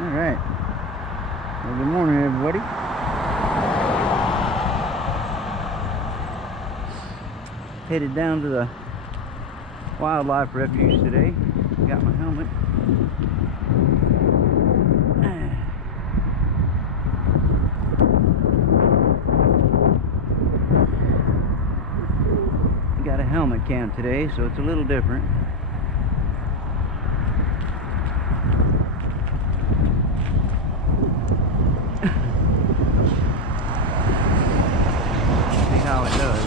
Alright. Well, good morning, everybody. Headed down to the wildlife refuge today. Got my helmet. Got a helmet cam today, so it's a little different. See how it does.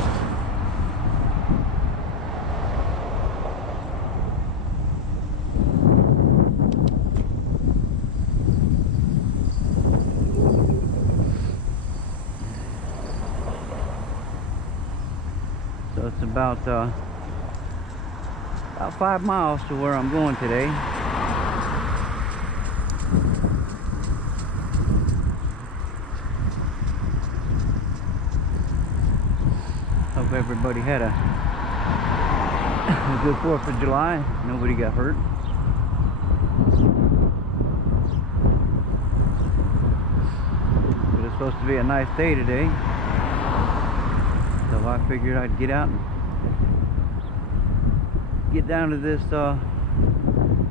So it's about 5 miles to where I'm going today. Hope everybody had a good 4th of July. Nobody got hurt. But it's supposed to be a nice day today. So I figured I'd get out and get down to this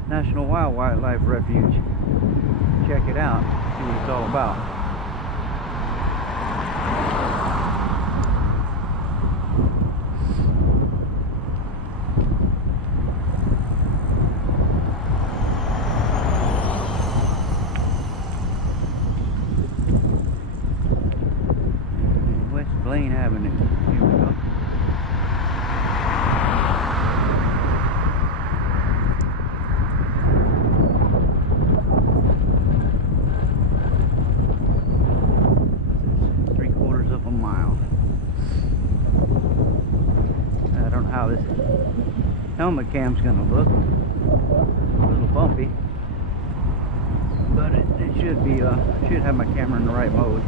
National Wildlife Refuge. Check it out, see what it's all about. West Blaine Avenue. Here we go. I don't know how this helmet cam's gonna look. A little bumpy, but it should be should have my camera in the right mode.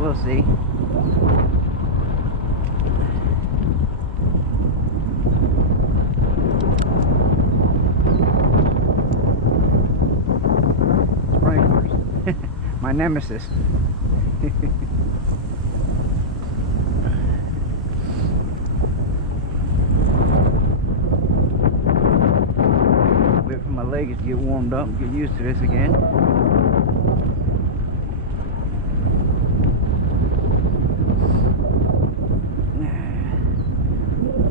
We'll see. My nemesis. Wait for my legs to get warmed up and get used to this again.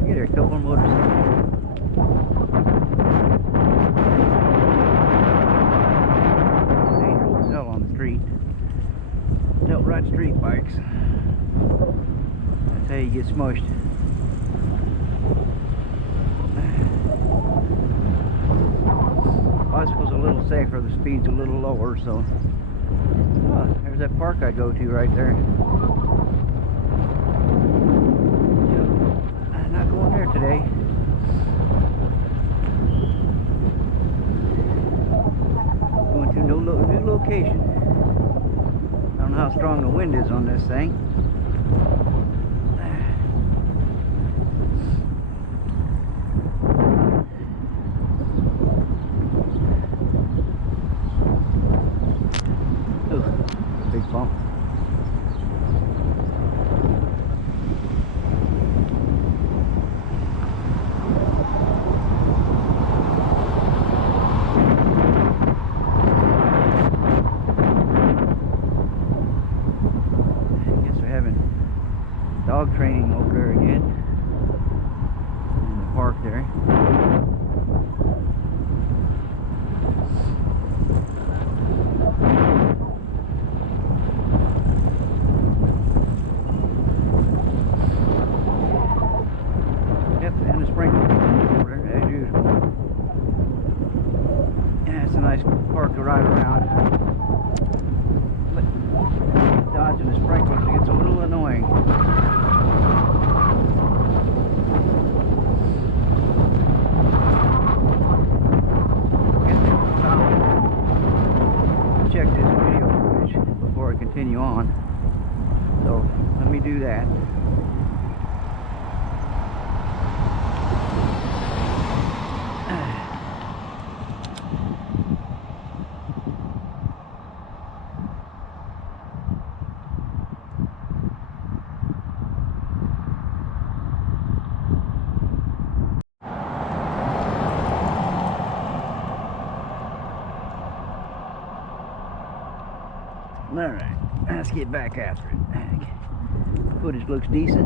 Get here, a couple of motorcycles. Don't ride street bikes. That's how you get smushed. Bicycle's a little safer, the speed's a little lower, so there's that park I go to right there. I'm not going there today. Going to new location. I don't know how strong the wind is on this thing. Ooh, big bump. Dog training over there again in the park there. Yep, and the sprinkler over there as usual. Yeah, it's a nice park to ride around. But dodging the sprinklers, it gets a little annoying. Check this video footage before I continue on, so let me do that. Alright, let's get back after it. Footage looks decent.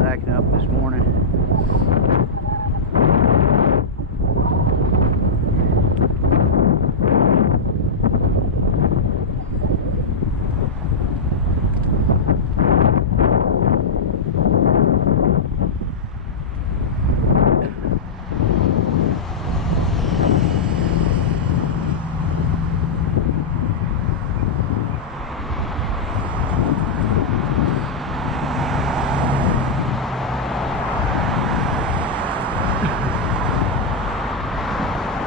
Acting up this morning.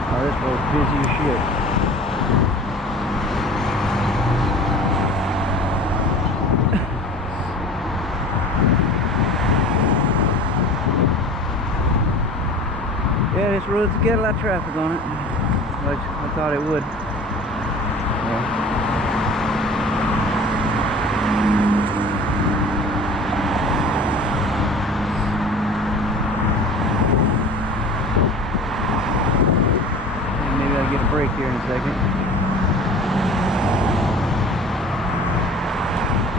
Oh, this road's busy as shit. Yeah, this road's got a lot of traffic on it. Like I thought it would. Yeah. Get a break here in a second.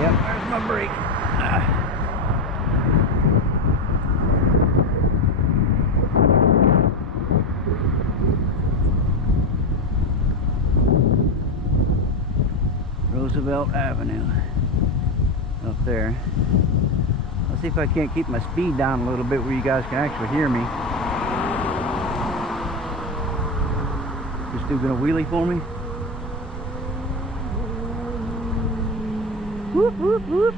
Yep, there's my brake. Roosevelt Avenue up there. Let's see if I can't keep my speed down a little bit where you guys can actually hear me. This dude gonna wheelie for me? Whoop, whoop, whoop.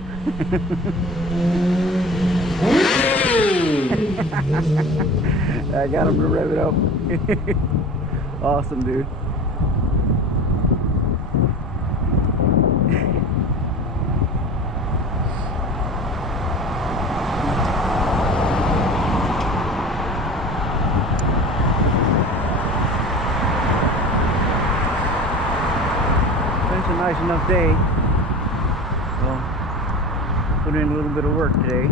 I got him to rev it up. Awesome, dude. It's a nice enough day. Well, put in a little bit of work today.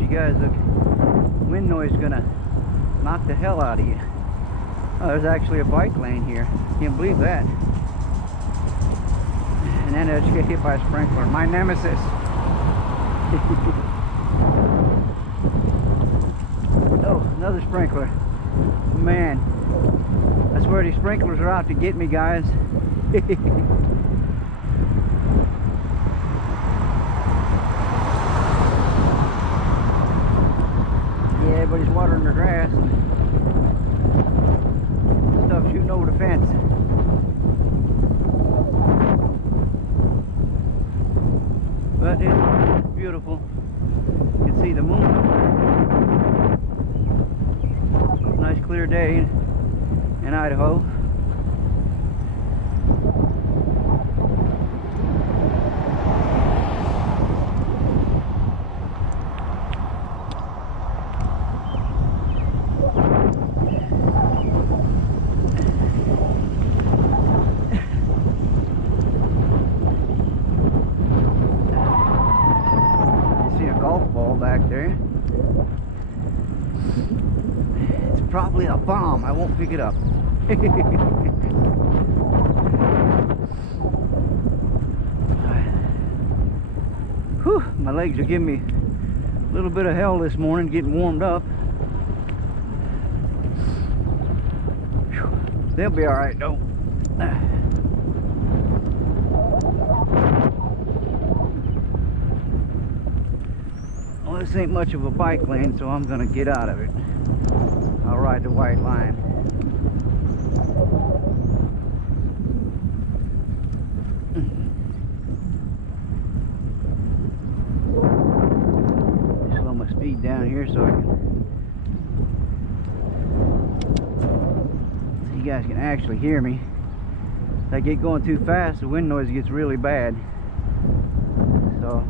You guys, the wind noise is gonna knock the hell out of you. Oh, there's actually a bike lane here. Can't believe that. And then I just get hit by a sprinkler. My nemesis. Oh, another sprinkler. Man, I swear these sprinklers are out to get me, guys. Everybody's watering their grass and stuff shooting over the fence. But it's beautiful. You can see the moon. Nice clear day in Idaho. Back there. bomb. I won't pick it up. Whew, my legs are giving me a little bit of hell this morning, getting warmed up. Whew, they'll be all right though. Well, this ain't much of a bike lane, so I'm gonna get out of it. I'll ride the white line. Slow my speed down here so I can, so you guys can actually hear me. If I get going too fast, the wind noise gets really bad. So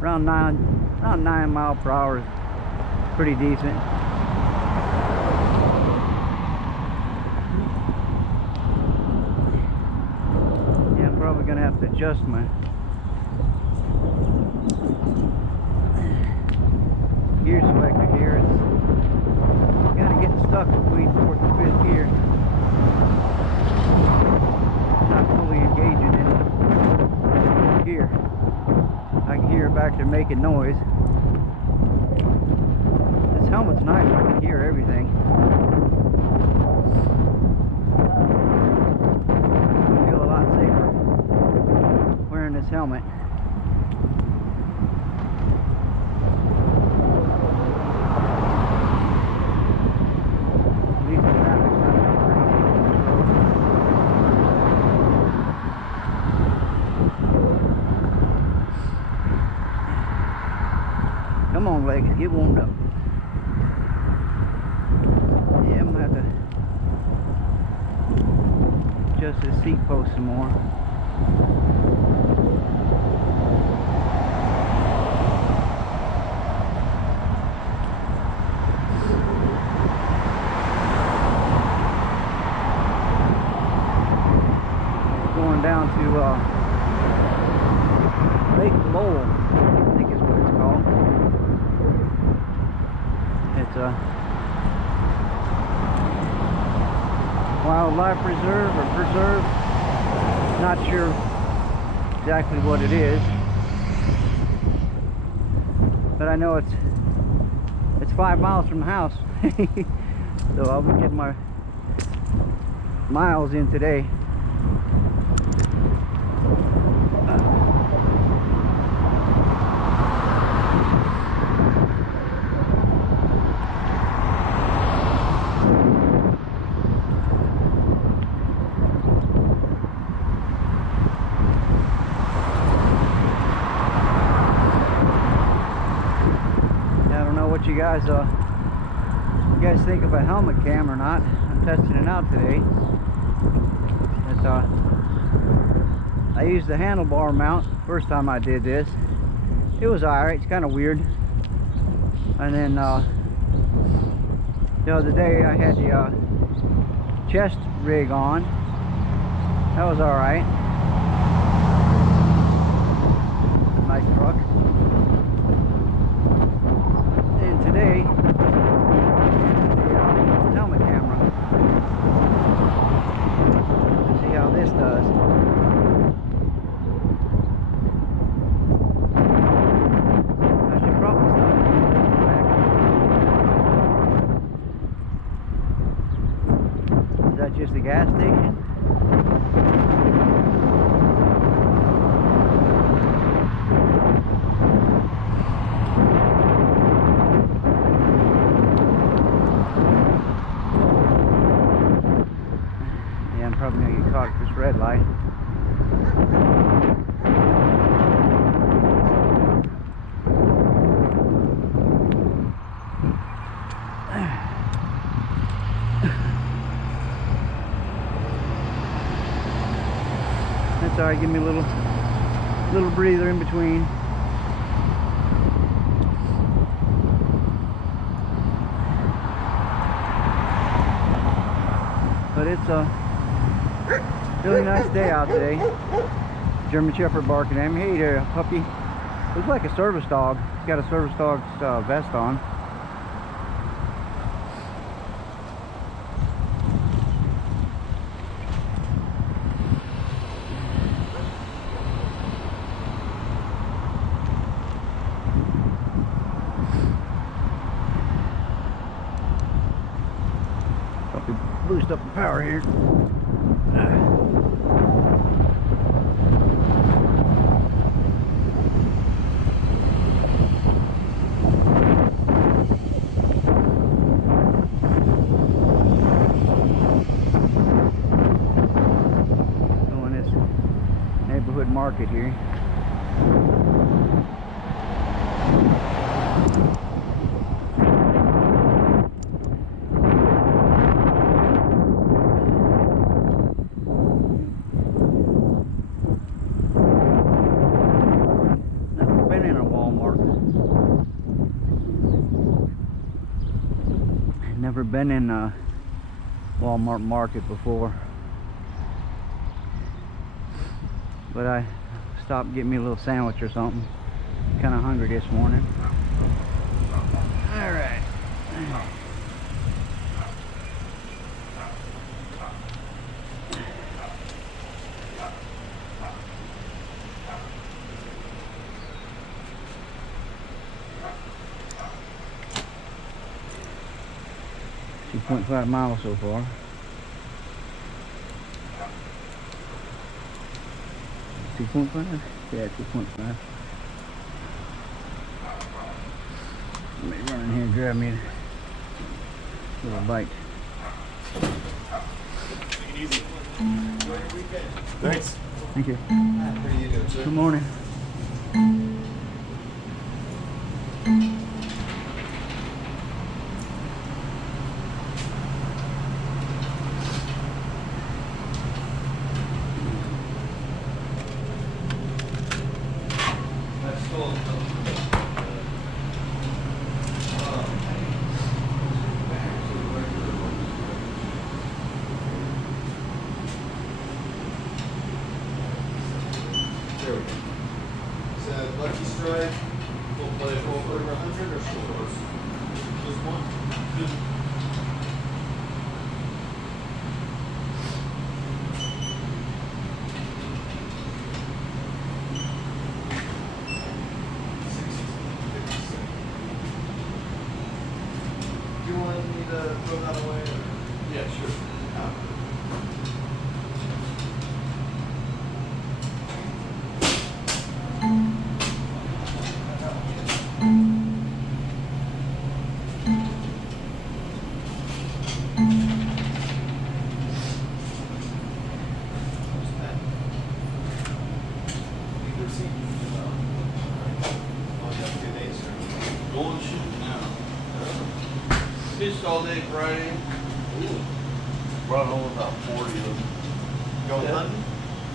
around 9 miles per hour is pretty decent. Yeah, I'm probably gonna have to adjust my gear selector here. It's kind of getting stuck between 4th and 5th gear. Not fully engaging in the gear. I can hear it back there making noise. This helmet's nice, I can hear everything. I feel a lot safer wearing this helmet. At least the traffic's not that crazy on this road. Come on, legs, get warmed up. Yeah, I'm gonna have to adjust this seat post some more. Going down to Lake Lowell, I think is what it's called. It's a wildlife reserve or preserve. Not sure exactly what it is, but I know it's 5 miles from the house. So I'll be getting my miles in today. You guys think of a helmet cam or not. I'm testing it out today. I used the handlebar mount first time I did this. It was alright, it's kind of weird. And then the other day I had the chest rig on. That was alright. Nice truck. Today, the helmet camera. Let's see how this does. I should probably stop back. Is that just a gas station? Probably gonna get caught at this red light. That's alright, give me a little breather in between. But it's a really nice day out today. German Shepherd barking at me. Hey there, puppy. Looks like a service dog. He's got a service dog's vest on. used up the power here. Going this neighborhood market here. Never been in a Walmart market before, but I stopped getting me a little sandwich or something. Kind of hungry this morning. All right. 2.5 miles so far. Two 2.5? Yeah, 2.5. Let me run in here and grab me a little bite. Take it easy. Enjoy your weekend. Thanks. Thank you. How are you doing, sir? Good morning. There we go. Is that Lucky Strike? We'll play over 100 or short? Just one? Do you want me to throw that away? Or? Yeah, sure. Going shooting now. Fished all day Friday. Brought home about 40 of them. Going Yeah. hunting?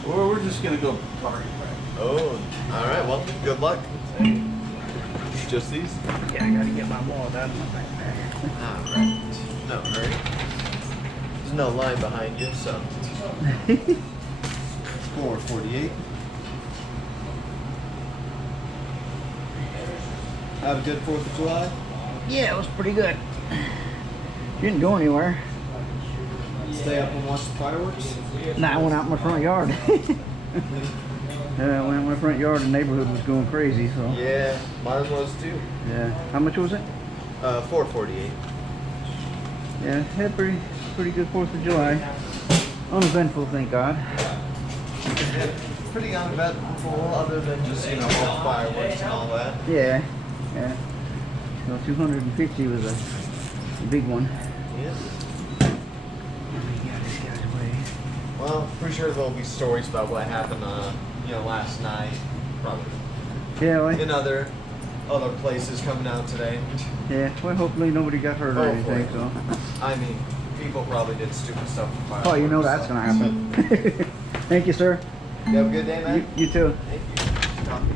Well, we're just gonna go target practice. Oh, alright, well, good luck. Just these? Yeah, I gotta get my wallet out of my backpack. Alright. No hurry. There's no line behind you, so. Score 48. Have a good 4th of July? Yeah, it was pretty good. Didn't go anywhere. Stay up and watch the fireworks? Nah, I went out in my front yard. I went out in my front yard. The neighborhood was going crazy. So Yeah, mine was too. yeah. How much was it? 448. Yeah, had pretty good 4th of July. Uneventful, thank God. Yeah, pretty uneventful other than just, all the fireworks and all that. Yeah, yeah. So 250 was a big one. Yeah. We got this guy's way. Well, pretty sure there'll be stories about what happened, last night. Probably. Yeah, well, In other places coming out today. yeah. Well, hopefully nobody got hurt or Hopefully. anything. So. I mean, people probably did stupid stuff with fireworks. Oh, you know that's gonna happen. Thank you, sir. You have a good day, man. You too. Thank you. Copy.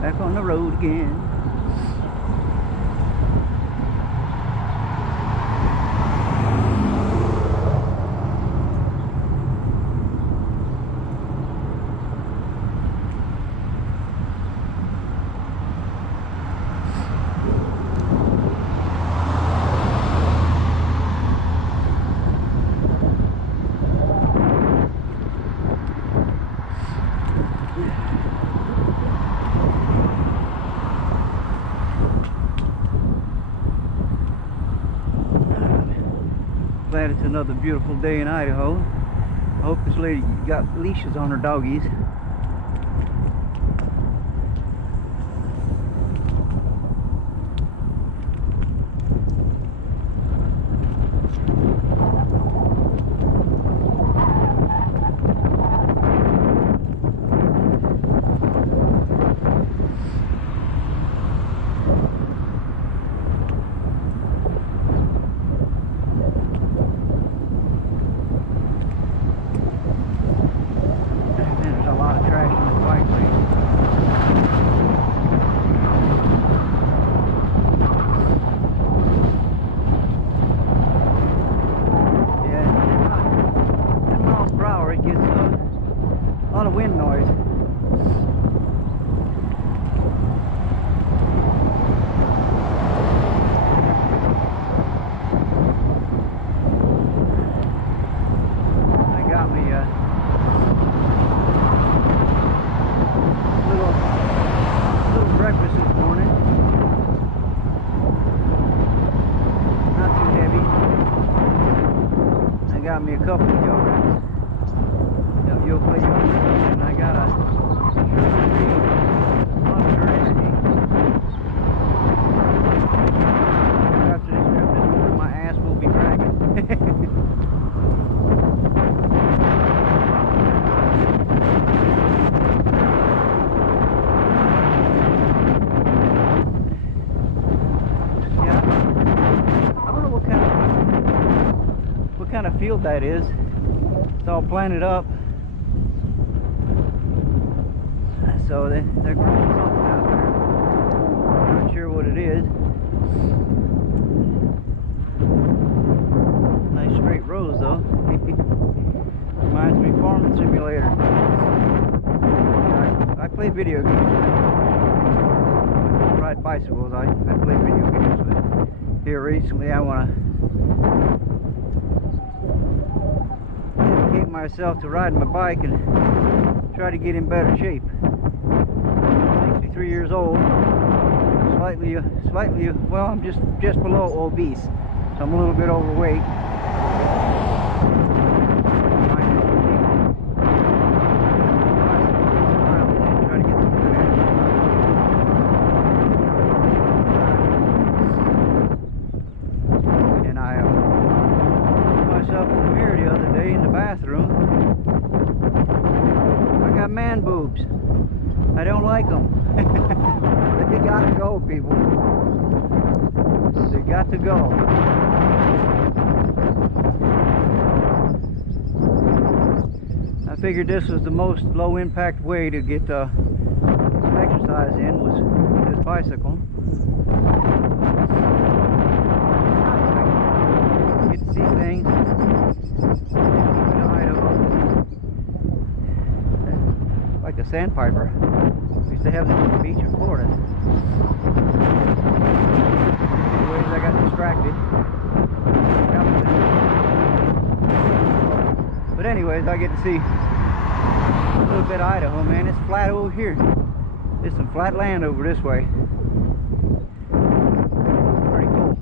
Back on the road again. Glad it's another beautiful day in Idaho. I hope this lady got leashes on her doggies. Wind noise. I got me a little breakfast this morning. Not too heavy. I got me a couple of yogurts. You'll play and I got a sugar-free monster recipe. After this trip this morning, my ass will be dragging. Yeah, I don't know what kind of field that is. It's all planted up. So they're growing something out there. I'm not sure what it is. Nice straight rows though. Reminds me of Farming Simulator. I play video games. I ride bicycles. I play video games, but here recently I want to dedicate myself to riding my bike and try to get in better shape. 63 years old, slightly, well, I'm just below obese, so I'm a little bit overweight. Try to get some good energy. And I looked myself in the mirror the other day in the bathroom. I got man boobs. I don't like them. They gotta go, people. They got to go. I figured this was the most low impact way to get some exercise in, was this bicycle. Get to see things. In Idaho. Like a sandpiper. We used to have them on the beach in Florida. Florida. Anyways, I got distracted. But anyways, I get to see a little bit of Idaho, man. It's flat over here. There's some flat land over this way. Pretty cool.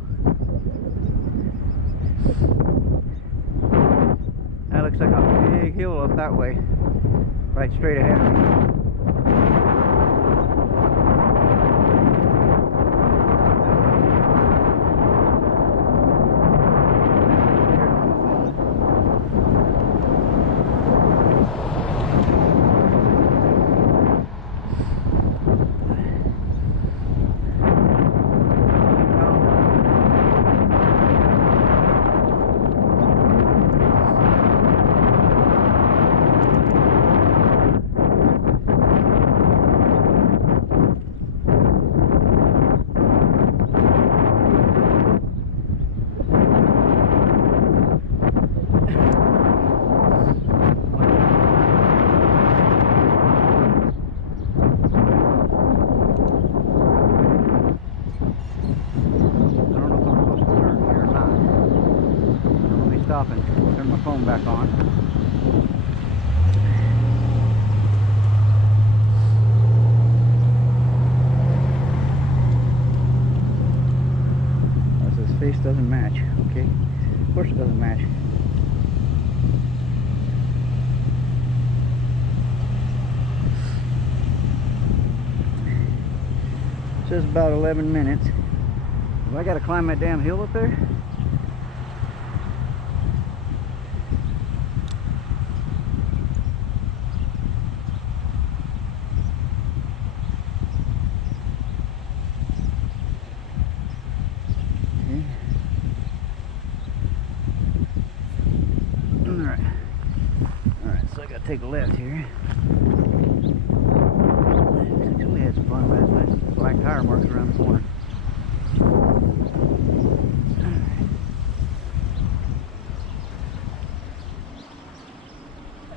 That looks like a big hill up that way. Right straight ahead of me. Stop and turn my phone back on. His face doesn't match. Okay, of course it doesn't match. It says about 11 minutes. Have I got to climb that damn hill up there? Take a left here. We had some fun last night. Black tire marks around the corner.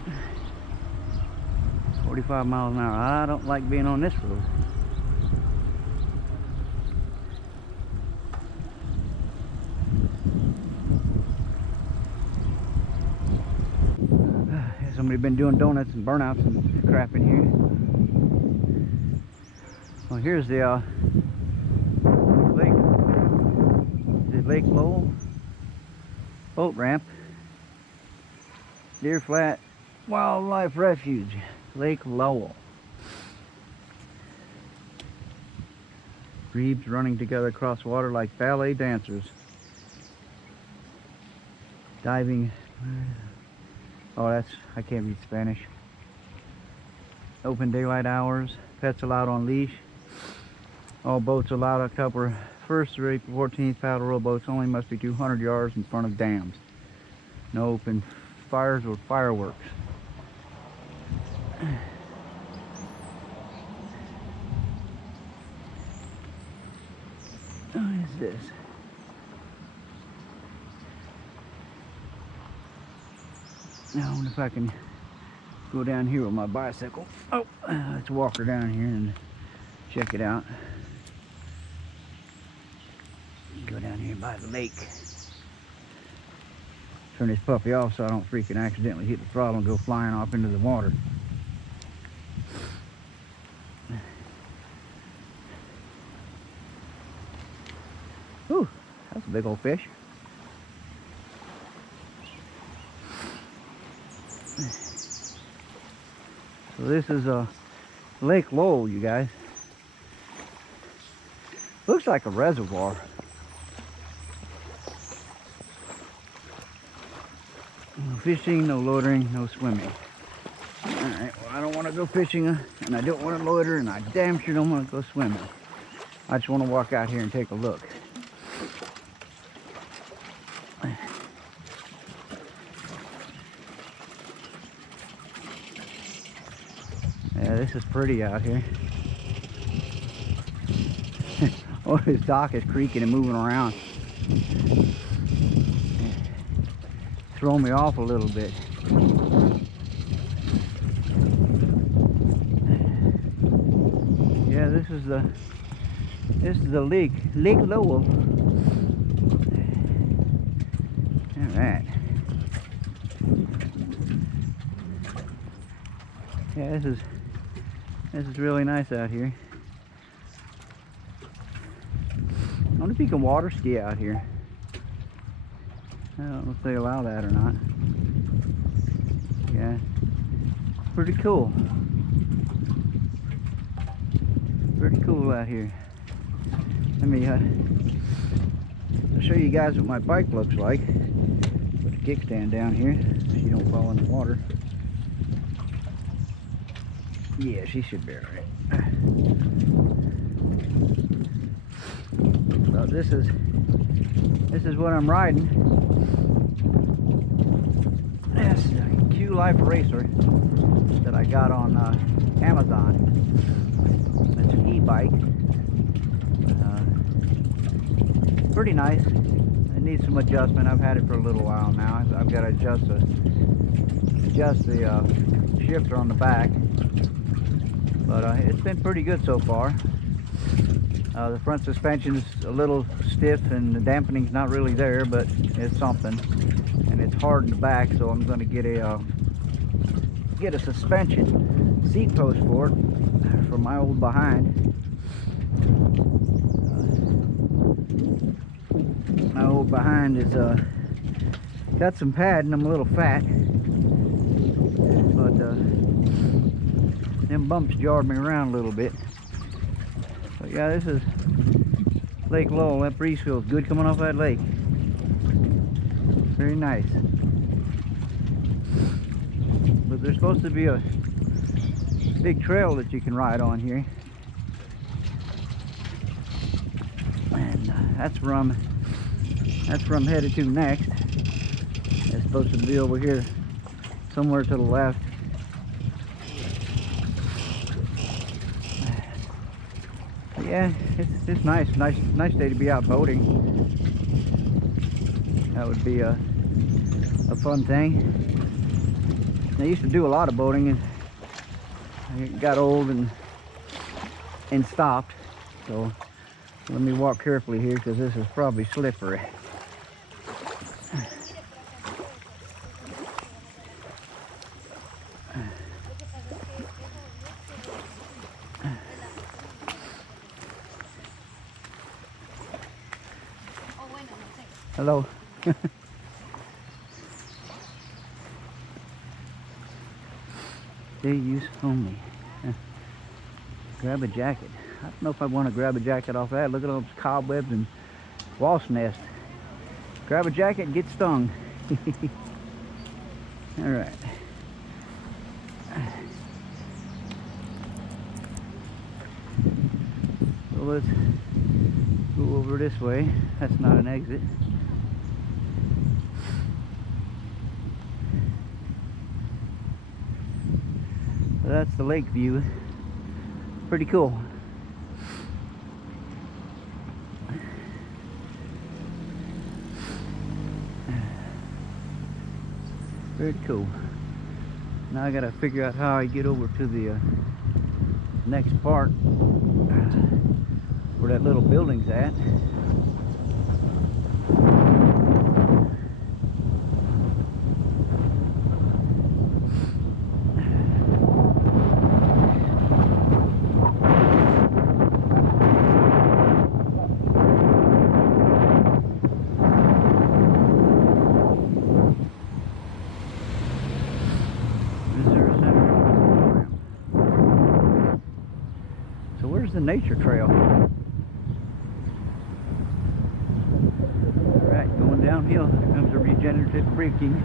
Right. 45 miles an hour. I don't like being on this road. Somebody been doing donuts and burnouts and crap in here. Well, here's the Lake Lowell boat ramp. Deer Flat Wildlife Refuge, Lake Lowell. Grebes running together across water like ballet dancers. Diving. Oh, I can't read Spanish. Open daylight hours. Pets allowed on leash. All boats allowed October 1st through April 14th. Paddle rowboats only must be 200 yards in front of dams. No open fires or fireworks. What is this? Now I wonder if I can go down here with my bicycle. Oh, let's walk her down here and check it out. Go down here by the lake. Turn this puppy off so I don't freaking accidentally hit the throttle and go flying off into the water. Ooh, that's a big old fish. So this is Lake Lowell, you guys. Looks like a reservoir. No fishing, no loitering, no swimming. Alright, well I don't want to go fishing and I don't want to loiter and I damn sure don't want to go swimming. I just want to walk out here and take a look. Yeah, this is pretty out here. Oh, this dock is creaking and moving around. Throwing me off a little bit. Yeah, this is the Lake Lowell. All right. Yeah, this is really nice out here. I wonder if you can water ski out here. I don't know if they allow that or not. Yeah, pretty cool. Pretty cool out here. Let me I'll show you guys what my bike looks like. Put the kickstand down here so you don't fall in the water. Yeah, she should be alright. So this is what I'm riding. This is a Q Life Racer that I got on Amazon. It's an e-bike. Pretty nice. It needs some adjustment. I've had it for a little while now. I've got to adjust the shifter on the back. But it's been pretty good so far. The front suspension is a little stiff and the dampening's not really there, but it's something. And it's hard in the back, so I'm going to get a suspension seat post for it from my old behind. My old behind is got some padding. I'm a little fat, but them bumps jarred me around a little bit. But yeah, this is Lake Lowell. That breeze feels good coming off that lake. Very nice. But there's supposed to be a big trail that you can ride on here, and that's where I'm headed to next. It's supposed to be over here somewhere to the left. But yeah, it's nice day to be out boating. That would be a fun thing. I used to do a lot of boating, and I got old and stopped. So let me walk carefully here, because this is probably slippery. Hello. Day use only. Grab a jacket. I don't know if I want to grab a jacket off that. Look at all those cobwebs and wasp nests. Grab a jacket and get stung. All right. So let's go over this way. That's not an exit. So that's the lake view. Pretty cool. Very cool. Now I gotta figure out how I get over to the next part where that little building's at. The nature trail. Alright, going downhill. Here comes the regenerative braking.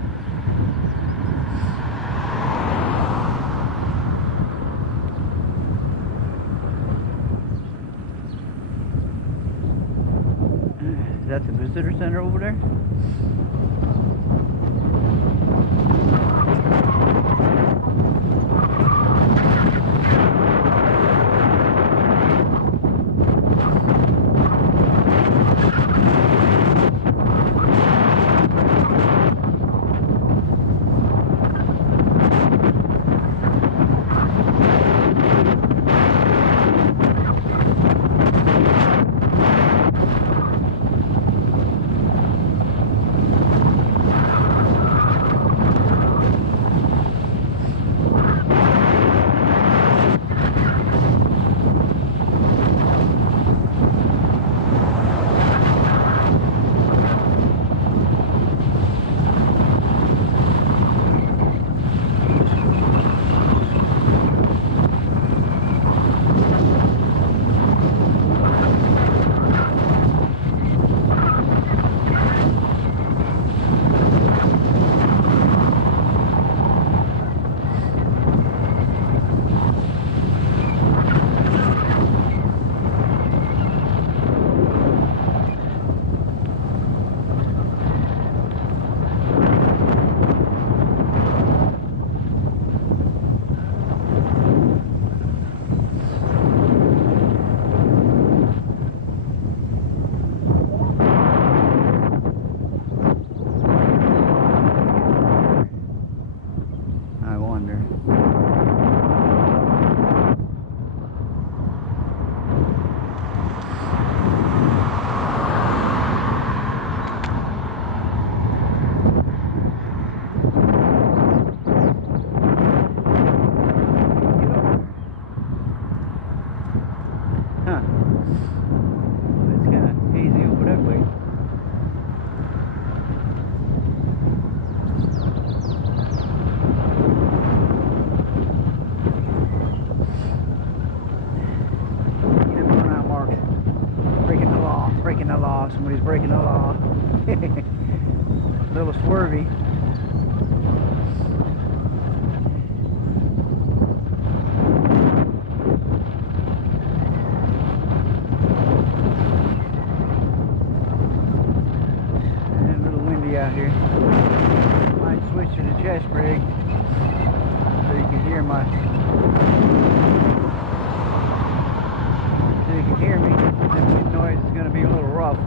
Is that the visitor center over there? It's kind of hazy over that way. Get him run out, Mark. Breaking the law. Breaking the law. Somebody's breaking the law. A little swervy. Out here. Might switch to the chest rig so you can hear my me. The wind noise is going to be a little rough.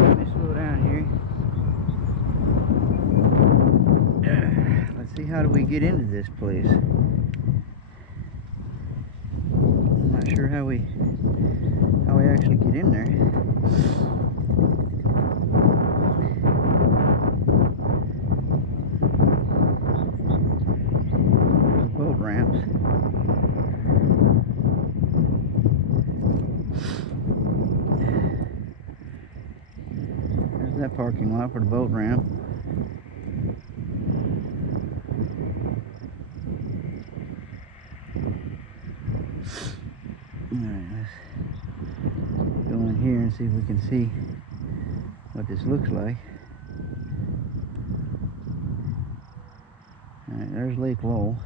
Let me slow down here. Let's see, how do we get into this place? I'm not sure how we actually get in there. There's boat ramps. There's that parking lot for the boat ramp. Alright, let's go in here and see if we can see what this looks like. Alright, there's Lake Lowell.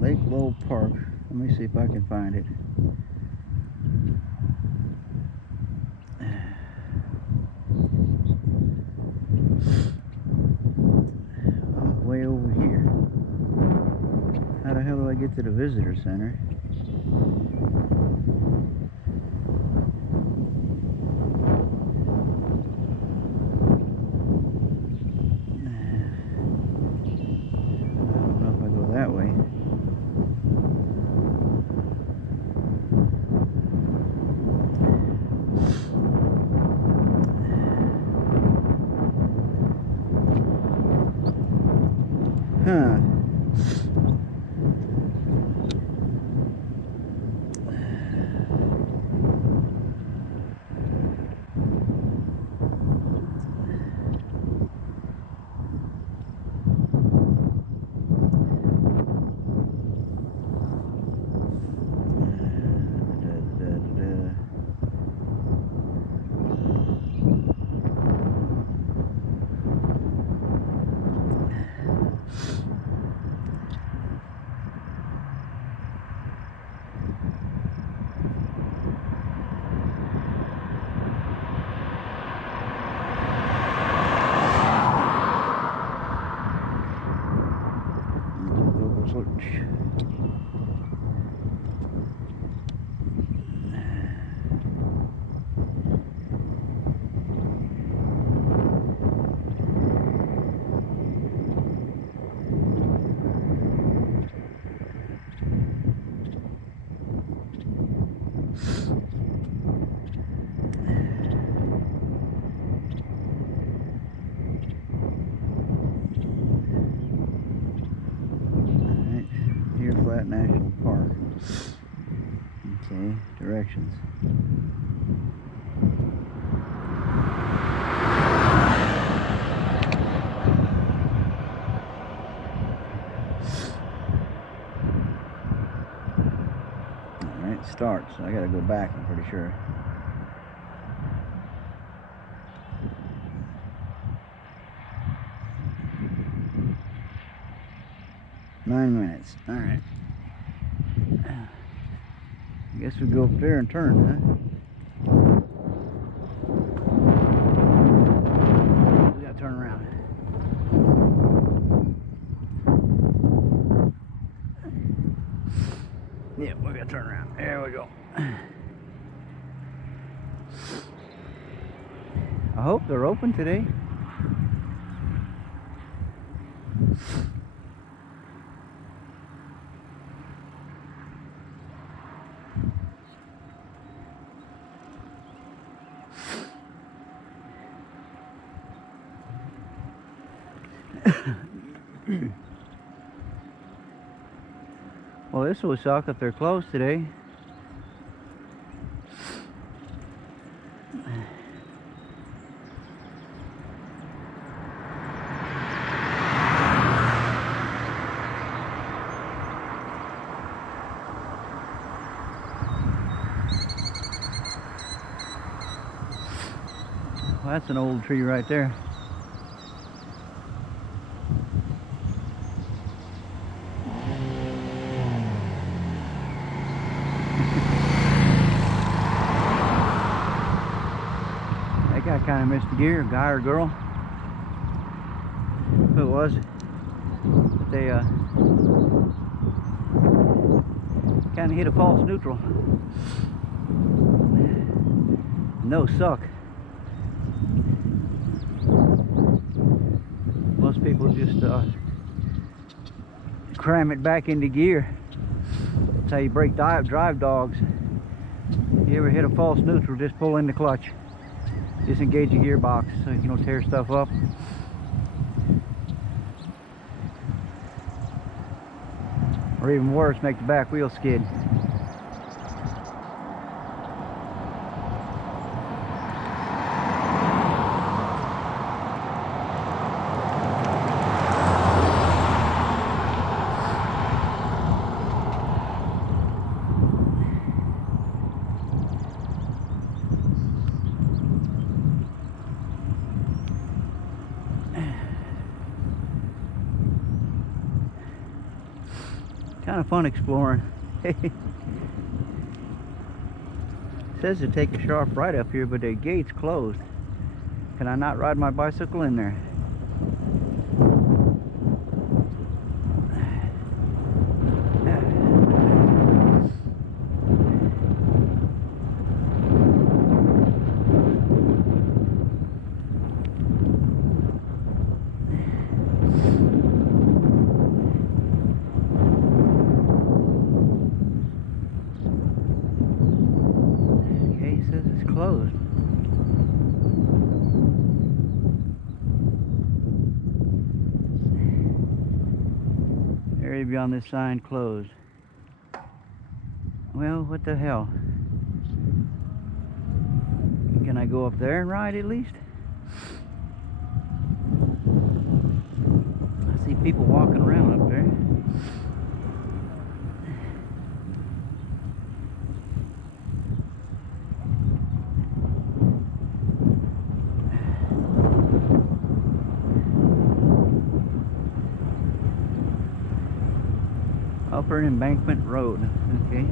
Lake Lowell Park. Let me see if I can find it. Way over here. How the hell do I get to the visitor center? I don't know if I go that way. Huh. National Park. Okay, directions. Alright, start. So I gotta go back, I'm pretty sure. Nine minutes. Alright. I guess we go up there and turn, huh? We gotta turn around. Yeah, we gotta turn around. There we go. I hope they're open today. Well, this will suck if they're closed today. Well, that's an old tree right there. That guy kind of missed the gear, guy or girl. Who it was? They kind of hit a false neutral. No suck. Most people just cram it back into gear. That's how you break drive dogs. If you ever hit a false neutral, just pull in the clutch. Disengage the gearbox so you don't tear stuff up. Or even worse, make the back wheel skid. Kind of fun exploring. Says to take a sharp right up here, but the gate's closed. Can I not ride my bicycle in there? Closed. Area beyond this sign closed. Well, what the hell? Can I go up there and ride at least? I see people walking around up there. Upper Embankment Road. Okay.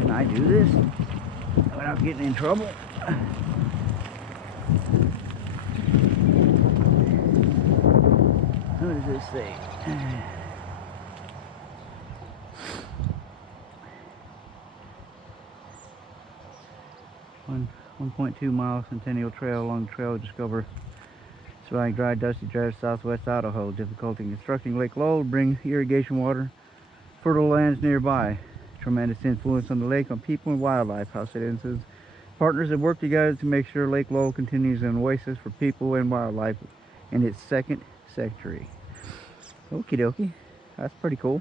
Can I do this without getting in trouble? What does this say? 1.2 miles Centennial Trail. Along the trail, discover surviving dry, dusty drive southwest Idaho. Difficulty in constructing Lake Lowell, bring irrigation water, fertile lands nearby. Tremendous influence on the lake, on people and wildlife. House citizens, partners have worked together to make sure Lake Lowell continues an oasis for people and wildlife in its second century. Okie dokie, that's pretty cool.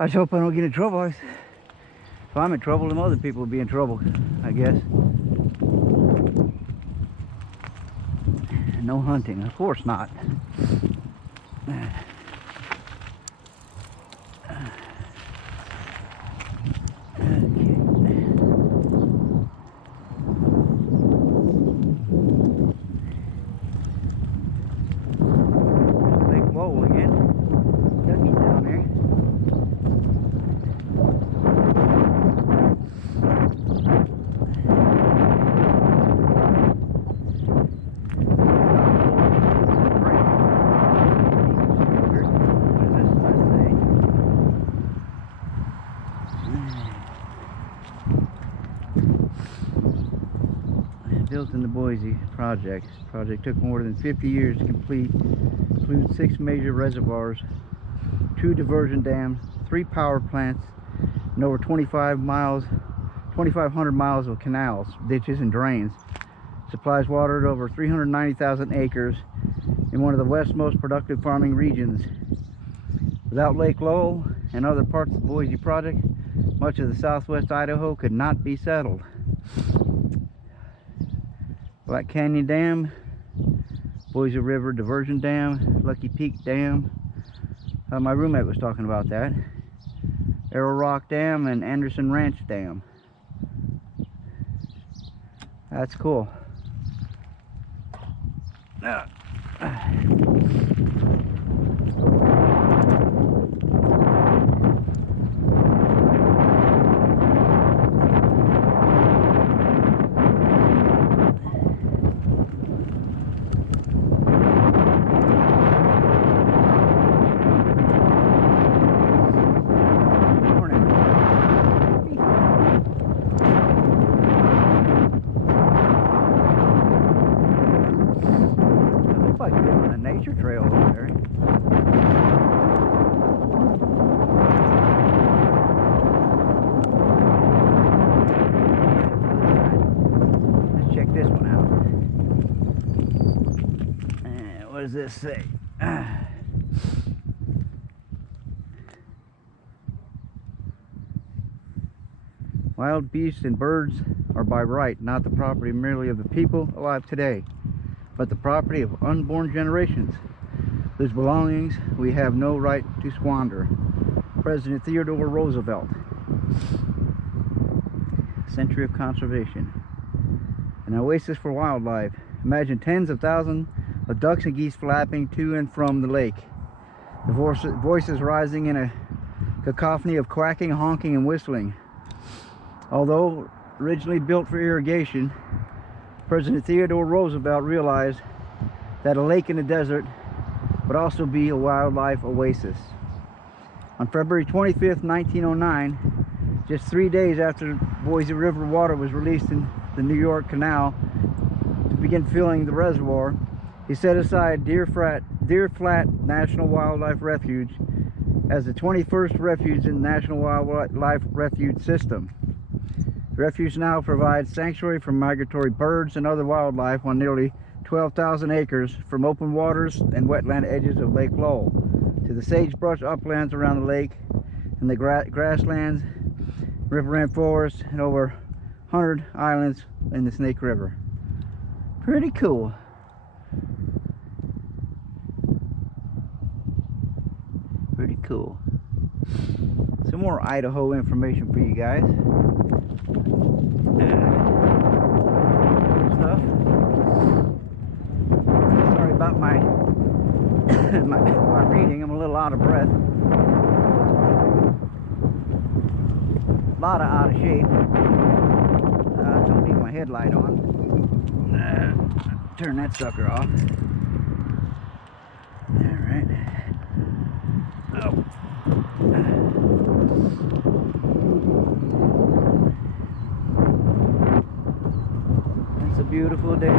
I just hope I don't get in trouble. If I'm in trouble, then other people will be in trouble, I guess. No hunting, of course not. in the Boise project. This project took more than 50 years to complete. Includes 6 major reservoirs, 2 diversion dams, 3 power plants, and over 2,500 miles of canals, ditches, and drains. Supplies water to over 390,000 acres in one of the West's most productive farming regions. Without Lake Lowell and other parts of the Boise project, much of the southwest Idaho could not be settled. Black Canyon Dam, Boise River Diversion Dam, Lucky Peak Dam. My roommate was talking about that. Arrow Rock Dam and Anderson Ranch Dam. That's cool. Nature trail over there. Let's check this one out. What does this say? Wild beasts and birds are by right not the property merely of the people alive today, but the property of unborn generations, whose belongings we have no right to squander. President Theodore Roosevelt. Century of conservation. An oasis for wildlife. Imagine tens of thousands of ducks and geese flapping to and from the lake. The voices rising in a cacophony of quacking, honking, and whistling. Although originally built for irrigation, President Theodore Roosevelt realized that a lake in the desert would also be a wildlife oasis. On February 25th, 1909, just 3 days after Boise River water was released in the New York Canal to begin filling the reservoir, he set aside Deer Flat National Wildlife Refuge as the 21st refuge in the National Wildlife Refuge System. The refuge now provides sanctuary for migratory birds and other wildlife on nearly 12,000 acres, from open waters and wetland edges of Lake Lowell to the sagebrush uplands around the lake and the grasslands, riverine forests, and over 100 islands in the Snake River. Pretty cool. Pretty cool. Some more Idaho information for you guys. Stuff. Sorry about my my reading. I'm a little out of breath. A lot of out of shape. I don't need my headlight on. Turn that sucker off. Alright. Oh. It's a beautiful day. Look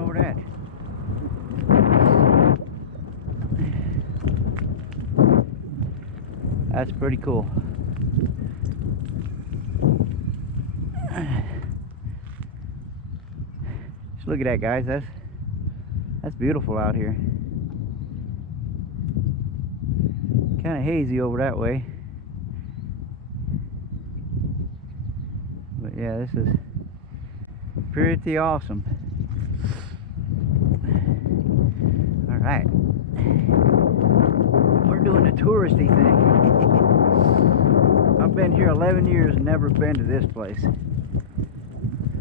over that. That's pretty cool. Just look at that, guys. That's beautiful out here. Kind of hazy over that way. But yeah, this is pretty awesome. Alright. We're doing the touristy thing. I've been here 11 years and never been to this place.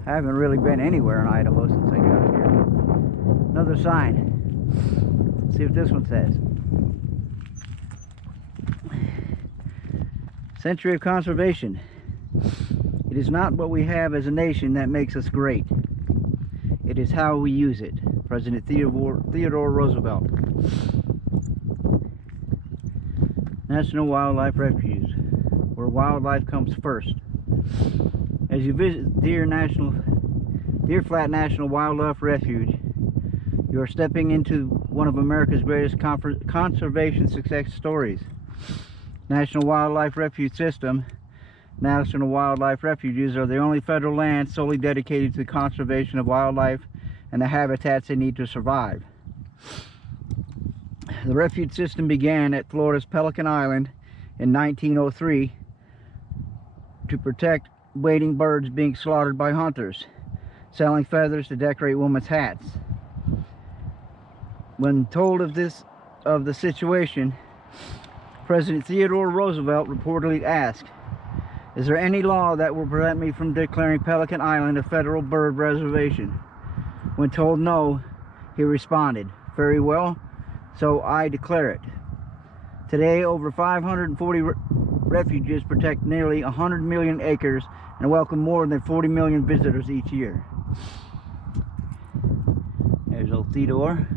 I haven't really been anywhere in Idaho since I got here. Another sign. Let's see what this one says. Century of conservation. It is not what we have as a nation that makes us great. It is how we use it. President Theodore Roosevelt. National Wildlife Refuge, where wildlife comes first. As As you visit Deer Flat National Wildlife Refuge, you are stepping into one of America's greatest conservation success stories. National Wildlife Refuge System. National Wildlife Refuges are the only federal land solely dedicated to the conservation of wildlife and the habitats they need to survive. The refuge system began at Florida's Pelican Island in 1903 to protect wading birds being slaughtered by hunters, selling feathers to decorate women's hats. When told of the situation, President Theodore Roosevelt reportedly asked, "Is there any law that will prevent me from declaring Pelican Island a federal bird reservation?" When told no, he responded, "Very well, so I declare it." Today, over 540 refuges protect nearly 100 million acres and welcome more than 40 million visitors each year. There's old Theodore.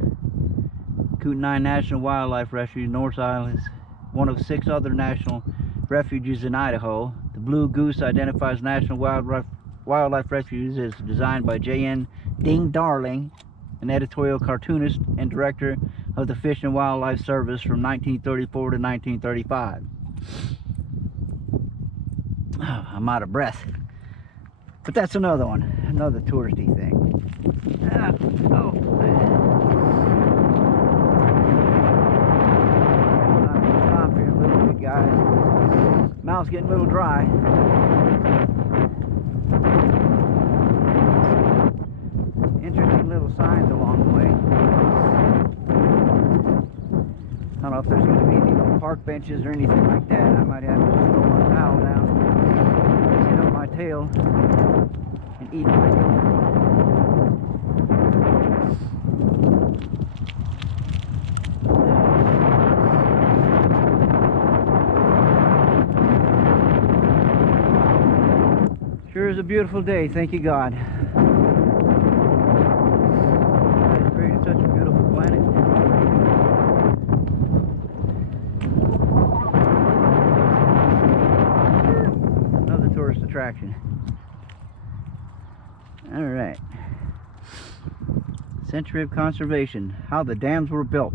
Kootenai National Wildlife Refuge, North Island, is one of 6 other national refuges in Idaho. The Blue Goose identifies National Wildlife Refuge is designed by J.N. Ding Darling, an editorial cartoonist and director of the Fish and Wildlife Service from 1934 to 1935. Oh, I'm out of breath. But that's another one, another touristy thing. Stop here a little bit, guys. Mouth's getting a little dry. Interesting little signs along the way. I don't know if there's going to be any little park benches or anything like that. I might have to just throw my towel down, sit on my tail, and eat my tail. Sure is a beautiful day, thank you God. God has created such a beautiful planet. Another tourist attraction. Alright. Century of conservation. How the dams were built.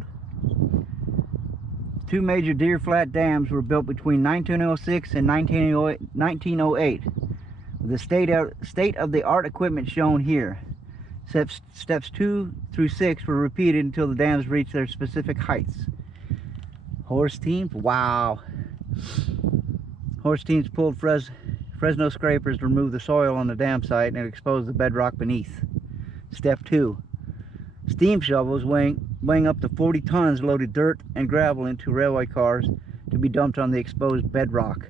2 major Deer Flat dams were built between 1906 and 1908. The state-of-the-art equipment shown here. Steps 2 through 6 were repeated until the dams reached their specific heights. Horse teams, wow. Horse teams pulled Fresno scrapers to remove the soil on the dam site and expose the bedrock beneath. Step 2. Steam shovels weighing up to 40 tons loaded dirt and gravel into railway cars to be dumped on the exposed bedrock.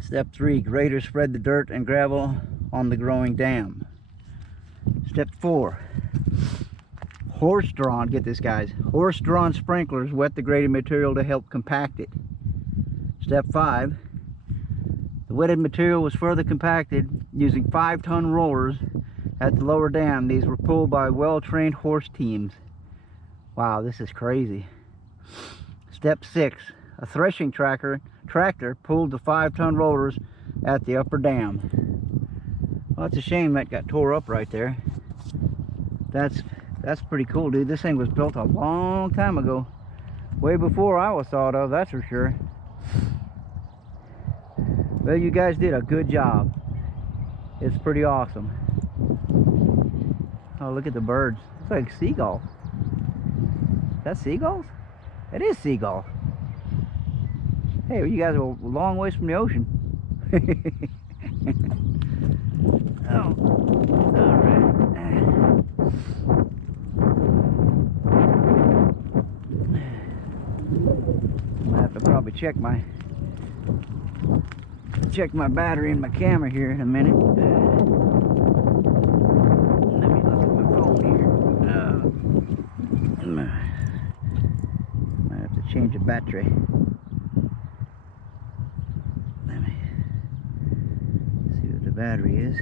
Step 3. Graders spread the dirt and gravel on the growing dam. Step 4. Horse-drawn, get this guys, horse-drawn sprinklers wet the graded material to help compact it. Step 5. The wetted material was further compacted using 5-ton rollers at the lower dam. These were pulled by well-trained horse teams. Wow, this is crazy. Step 6. A threshing tractor pulled the 5-ton rollers at the upper dam. Well, it's a shame that got tore up right there. That's pretty cool, dude. This thing was built a long time ago. Way before I was thought of, that's for sure. Well, you guys did a good job. It's pretty awesome. Oh, look at the birds. It's like seagulls. Is that seagulls? It is seagulls. Hey, you guys are a long ways from the ocean. Oh, all right. I'm gonna have to probably check my battery in my camera here in a minute. Let me look at my phone here. Might have to change the battery. Let me see what the battery is.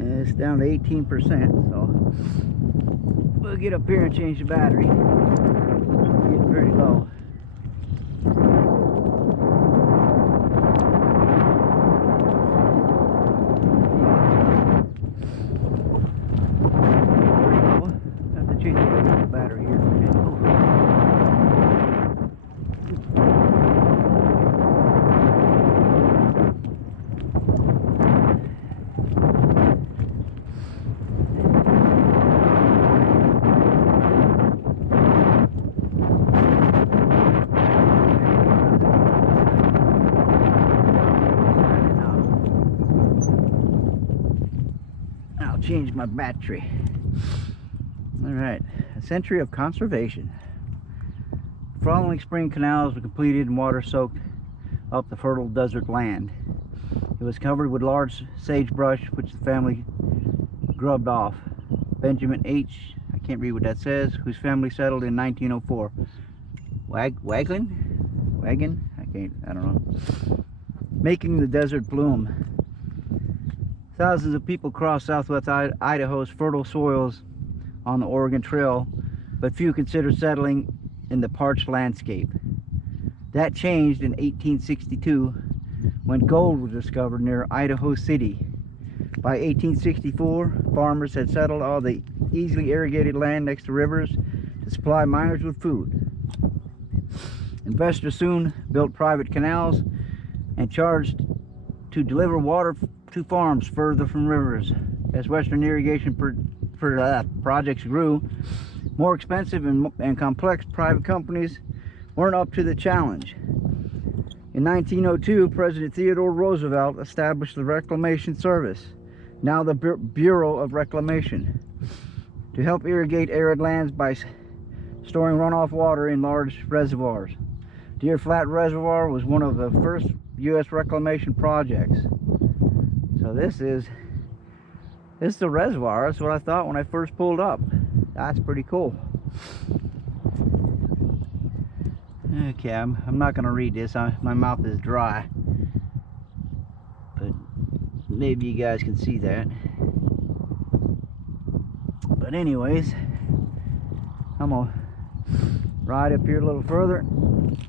It's down to 18%, so we'll get up here and change the battery. It's getting pretty low. I have to change the battery here. Change my battery. All right, a century of conservation. Following spring canals were completed and water soaked up the fertile desert land. It was covered with large sagebrush, which the family grubbed off. Benjamin H., I can't read what that says, whose family settled in 1904. Wagon? I don't know. Making the desert bloom. Thousands of people cross southwest Idaho's fertile soils on the Oregon Trail, but few consider settling in the parched landscape. That changed in 1862 when gold was discovered near Idaho City. By 1864, farmers had settled all the easily irrigated land next to rivers to supply miners with food. Investors soon built private canals and charged to deliver water to farms further from rivers. As Western irrigation projects grew, more expensive and complex private companies weren't up to the challenge. In 1902, President Theodore Roosevelt established the Reclamation Service, now the Bureau of Reclamation, to help irrigate arid lands by storing runoff water in large reservoirs. Deer Flat Reservoir was one of the first U.S. reclamation projects. So this is the reservoir. That's what I thought when I first pulled up. That's pretty cool. Okay, I'm not gonna read this. My mouth is dry, but maybe you guys can see that. But anyways, I'm gonna ride up here a little further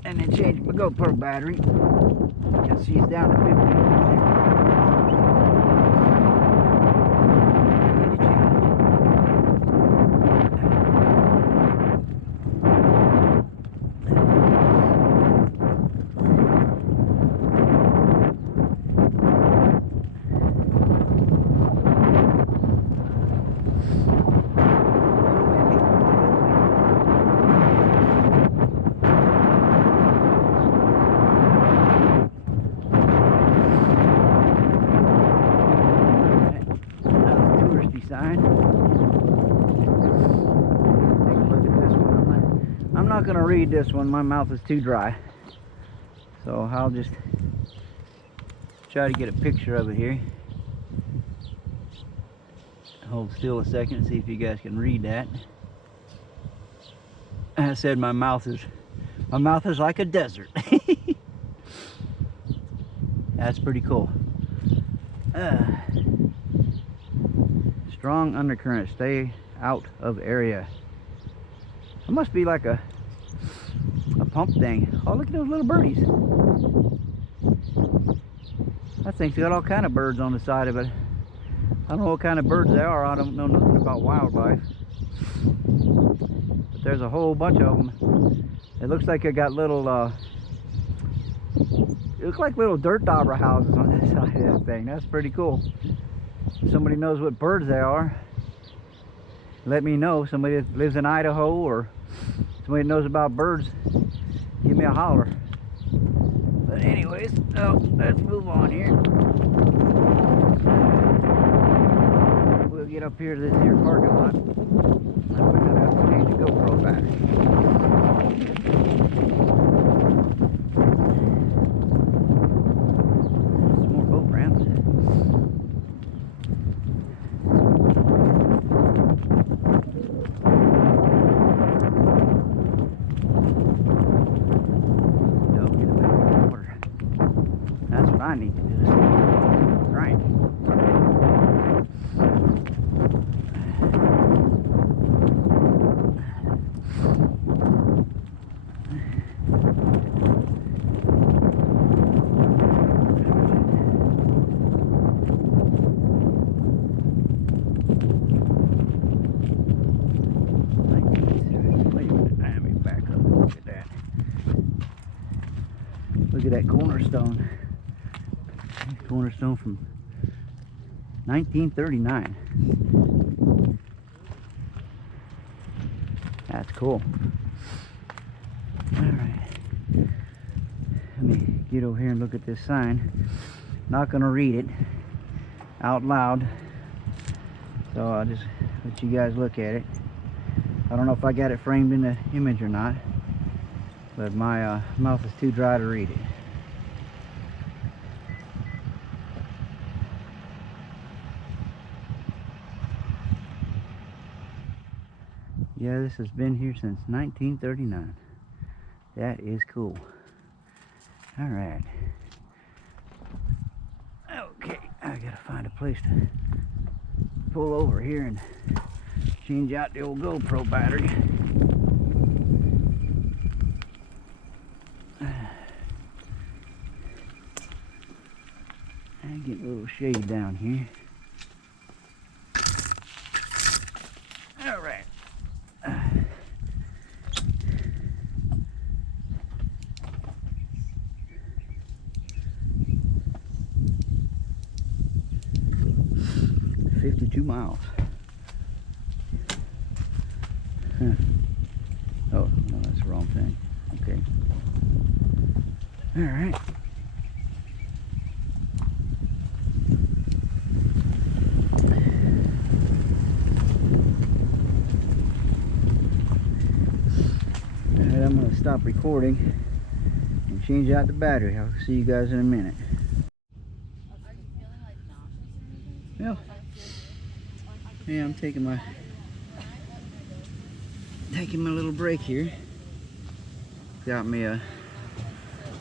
and then change my GoPro battery because she's down to 50%. I'm not going to read this one. My mouth is too dry. So I'll just try to get a picture of it here. Hold still a second and see if you guys can read that. I said my mouth is like a desert. That's pretty cool. Strong undercurrent, stay out of area. It must be like a pump thing. Oh, look at those little birdies. That thing's got all kind of birds on the side of it. I don't know what kind of birds they are. I don't know nothing about wildlife. But there's a whole bunch of them. It looks like they got little, it looks like little dirt dauber houses on this side of that thing. That's pretty cool. If somebody knows what birds they are, let me know. Somebody that lives in Idaho or somebody that knows about birds, give me a holler. But anyways, let's move on here. We'll get up here to this here parking lot. We're gonna have to change the GoPro battery. Some more boat ramps. That's what I need to do. Right. at that cornerstone. Cornerstone from 1939. That's cool. Alright. Let me get over here and look at this sign. Not gonna read it out loud, so I'll just let you guys look at it. I don't know if I got it framed in the image or not, but my mouth is too dry to read it. Yeah, this has been here since 1939. That is cool. Alright. Okay, I gotta find a place to pull over here and change out the old GoPro battery. And get a little shade down here. Alright. 52 miles. Huh. Oh, no, that's the wrong thing. Okay. Alright. Alright, I'm going to stop recording and change out the battery. I'll see you guys in a minute. Yeah. Yeah, I'm taking my little break here. Got me a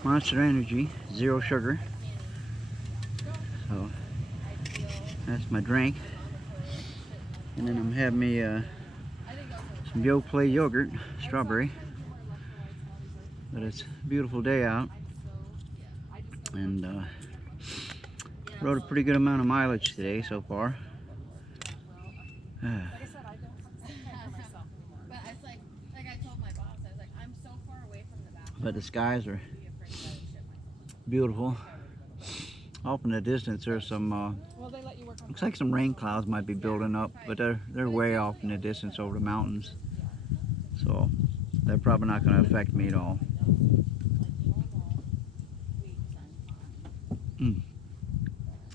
Monster Energy, 0 sugar. So that's my drink. And then I'm having me some Yo Play yogurt, strawberry. But it's a beautiful day out, and rode a pretty good amount of mileage today so far. But the skies are beautiful. Off in the distance there's some looks like some rain clouds might be building up, but they're way off in the distance over the mountains, so they're probably not going to affect me at all.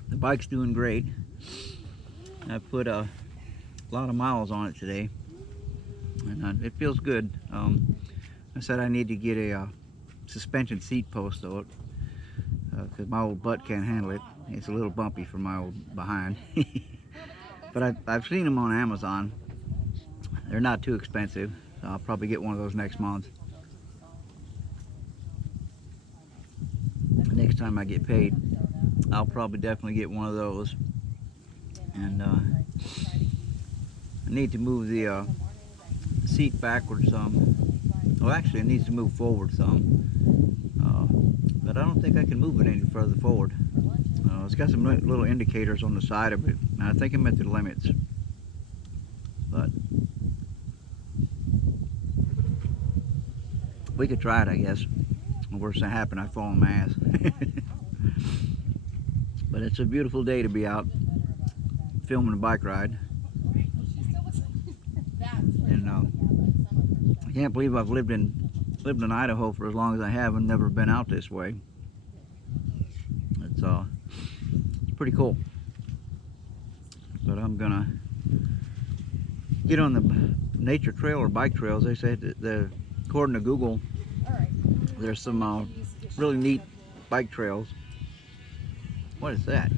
The bike's doing great. I put a lot of miles on it today, and it feels good. I said I need to get a suspension seat post though, because my old butt can't handle it. It's a little bumpy for my old behind. But I've seen them on Amazon. They're not too expensive, so I'll probably get one of those next month. Next time I get paid, I'll probably definitely get one of those. And I need to move the seat backwards some. Well, actually it needs to move forward some, but I don't think I can move it any further forward. It's got some little indicators on the side of it, and I think I'm at the limits, but we could try it, I guess. The worst that happened, I fall on my ass. But it's a beautiful day to be out filming a bike ride. And I can't believe I've lived in Idaho for as long as I have and never been out this way. It's pretty cool. But I'm gonna get on the nature trail or bike trails. They say that according to Google, there's some really neat bike trails. What is that?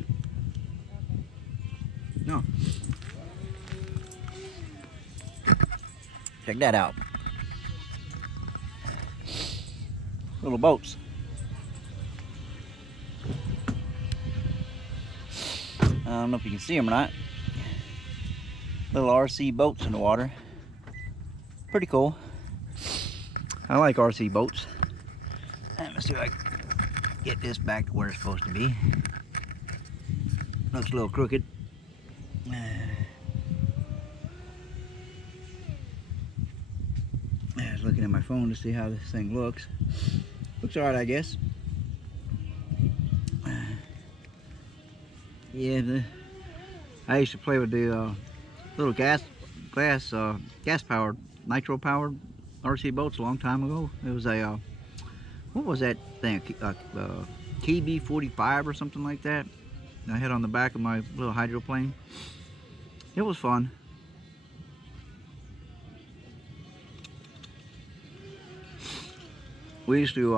No. Check that out. Little boats. I don't know if you can see them or not. Little RC boats in the water. Pretty cool. I like RC boats. Let's see if I can get this back to where it's supposed to be. Looks a little crooked. I was looking at my phone to see how this thing looks. Looks alright, I guess. Yeah, I used to play with the little gas powered, nitro powered RC boats a long time ago. It was a what was that thing? KB 45 or something like that. I had on the back of my little hydroplane. It was fun. We used to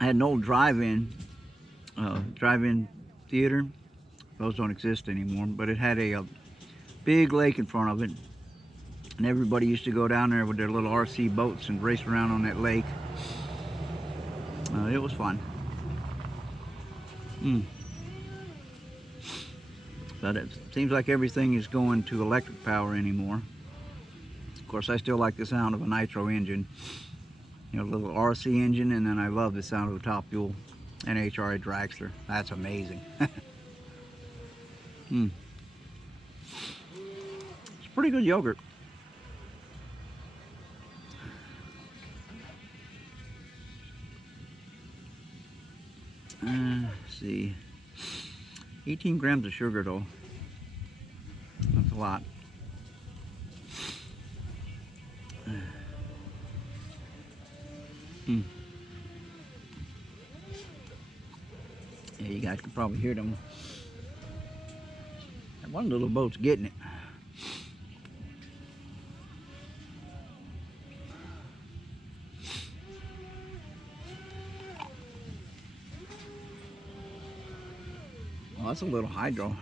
I had an old drive-in theater. Those don't exist anymore, but it had a big lake in front of it, and everybody used to go down there with their little RC boats and race around on that lake. It was fun. But it seems like everything is going to electric power anymore. Of course, I still like the sound of a nitro engine, you know, a little RC engine, and then I love the sound of a top fuel NHRA dragster. That's amazing. It's pretty good yogurt. Let's see, 18 grams of sugar though. That's a lot. Yeah, you guys can probably hear them. That one little boat's getting it. Well, that's a little hydro.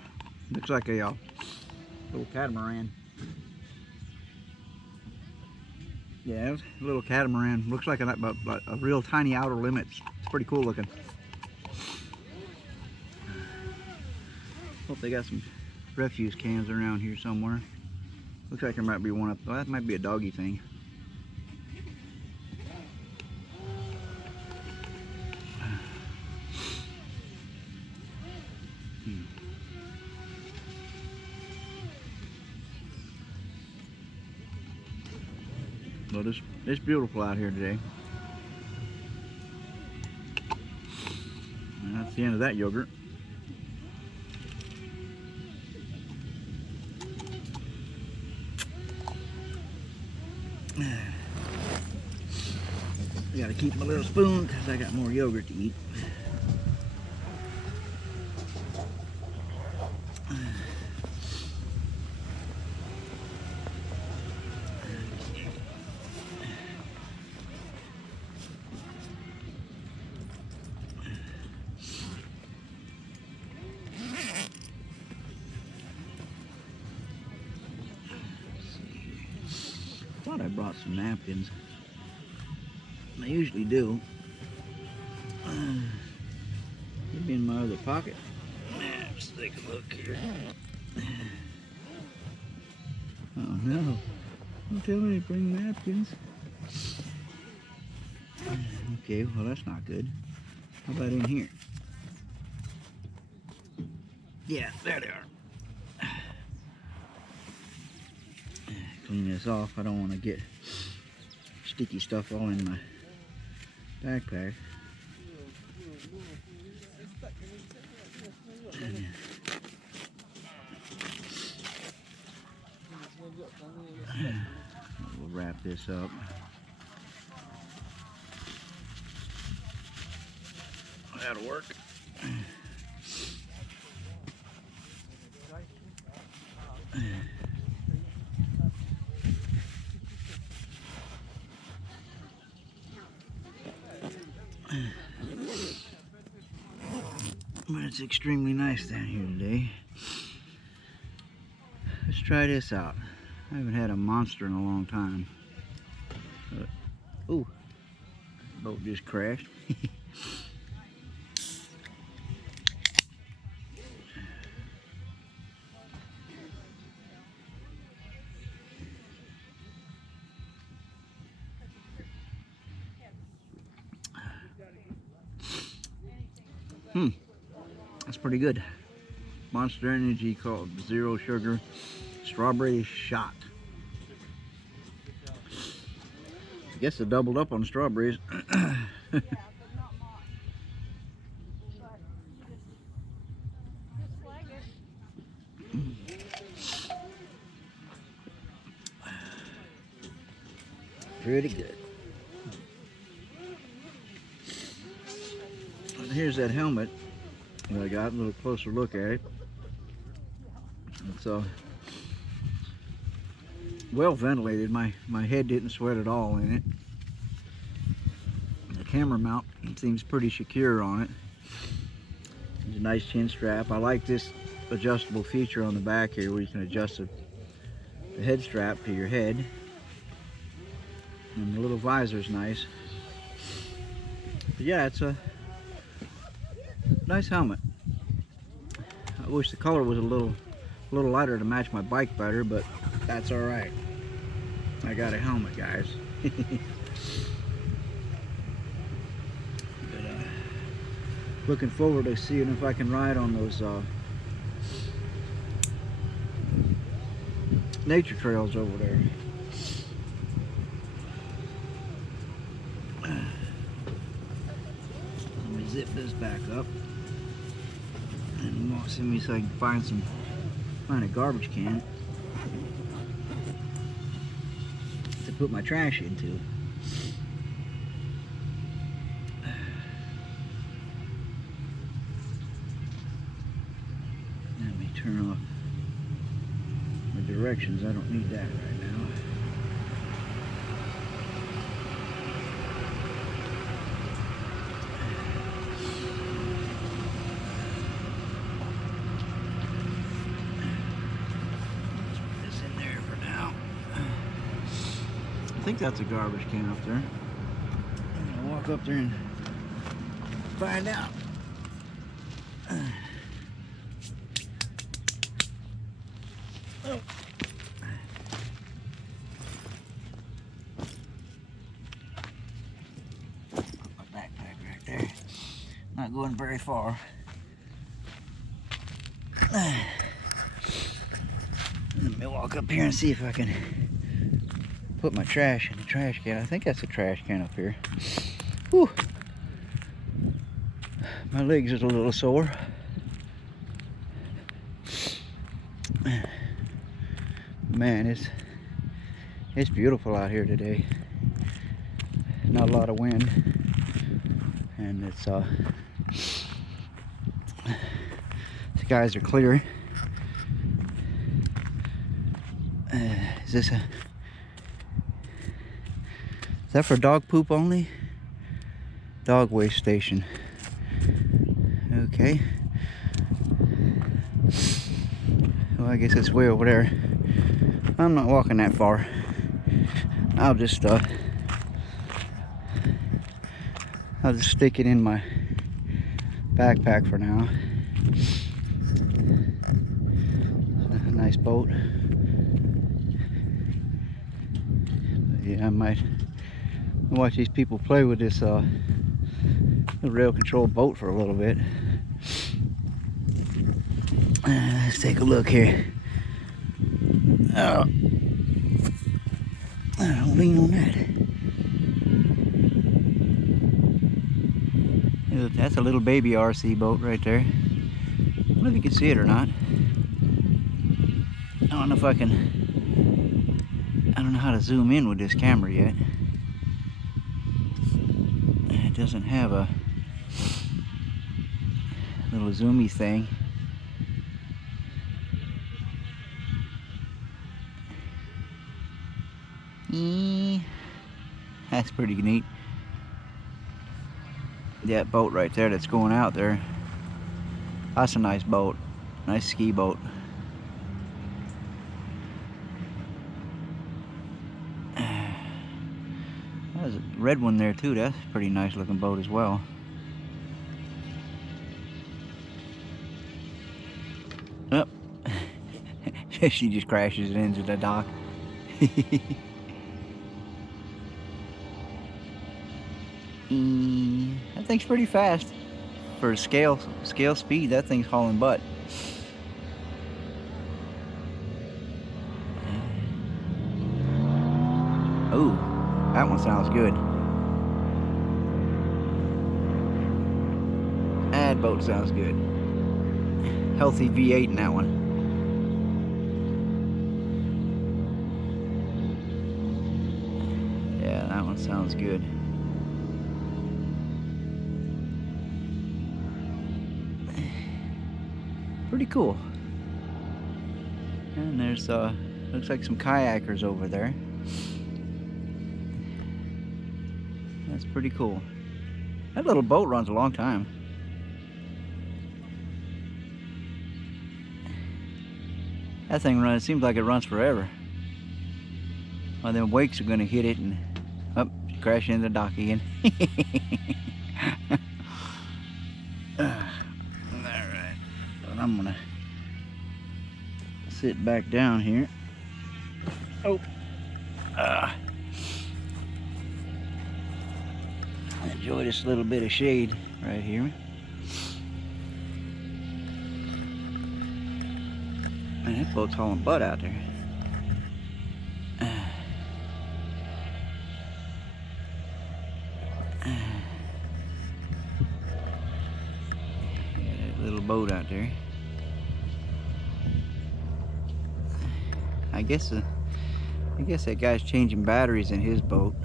Looks like a little catamaran. Yeah, it's a little catamaran. Looks like a real tiny outer limits. It's pretty cool looking. Hope they got some refuse cans around here somewhere. Looks like there might be one up. Oh, that might be a doggy thing. Well, it's beautiful out here today. And that's the end of that yogurt. I gotta keep my little spoon because I got more yogurt to eat. Thought I brought some napkins. I usually do. Maybe in my other pocket. Let's take a look here. Oh no! Don't tell me to bring napkins. Okay, well that's not good. How about in here? Yeah, there they are. Clean this off. I don't want to get sticky stuff all in my backpack. We'll wrap this up. That'll work. But it's extremely nice down here today. Let's try this out. I haven't had a monster in a long time. Ooh, boat just crashed. That's pretty good. Monster Energy called Zero Sugar Strawberry Shot. I guess they doubled up on strawberries. Pretty good. Here's that helmet that I got. A little closer look at it. It's well ventilated. My head didn't sweat at all in it. The camera mount seems pretty secure on it. There's a nice chin strap. I like this adjustable feature on the back here where you can adjust the head strap to your head. And the little visor's nice. But yeah, it's a nice helmet. I wish the color was a little lighter to match my bike better, but that's all right. I got a helmet, guys. But, looking forward to seeing if I can ride on those nature trails over there. Let me zip this back up and see me so I can find a garbage can to put my trash into. Let me turn off the directions. I don't need that right now. I think that's a garbage can up there. I'm gonna walk up there and find out. Oh. My backpack right there. Not going very far. Let me walk up here and see if I can put my trash in the trash can. I think that's a trash can up here. Whew. My legs are a little sore. Man, it's beautiful out here today. Not a lot of wind, and it's the skies are clear. Is that for dog poop only? Dog waste station. Okay. Well, I guess it's way over there. I'm not walking that far. I'll just stick it in my backpack for now. A nice boat. But yeah, I might watch these people play with this rail control boat for a little bit. Let's take a look here. Oh, don't lean on that. Look, that's a little baby RC boat right there. I don't know if you can see it or not. I don't know if I don't know how to zoom in with this camera yet. It doesn't have a little zoomy thing. That's pretty neat. That boat right there that's going out there, that's a nice boat. Nice ski boat. There's a red one there too. That's a pretty nice looking boat as well. Oh. She just crashes it into the dock. That thing's pretty fast for scale speed. That thing's hauling butt. Oh, that one sounds good. That boat sounds good. Healthy V8 in that one. Yeah, Oh, sounds good. Pretty cool. And there's looks like some kayakers over there. That's pretty cool. That little boat runs a long time. That thing runs, it seems like it runs forever. Well, them wakes are gonna hit it and crash into the dock again. Alright, but I'm gonna sit back down here. Oh, enjoy this little bit of shade right here. Man, that boat's hauling butt out there. Little boat out there. I guess that guy's changing batteries in his boat.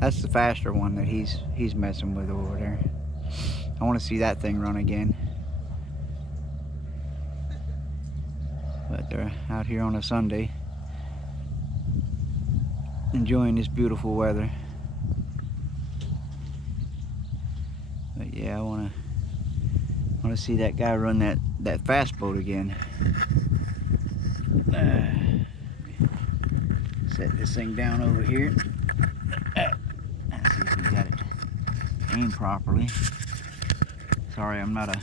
That's the faster one that he's messing with over there. I want to see that thing run again. But they're out here on a Sunday, enjoying this beautiful weather. But yeah, I want to see that guy run that fast boat again. Set this thing down over here. Let's see if we got it aimed properly. Sorry, I'm not a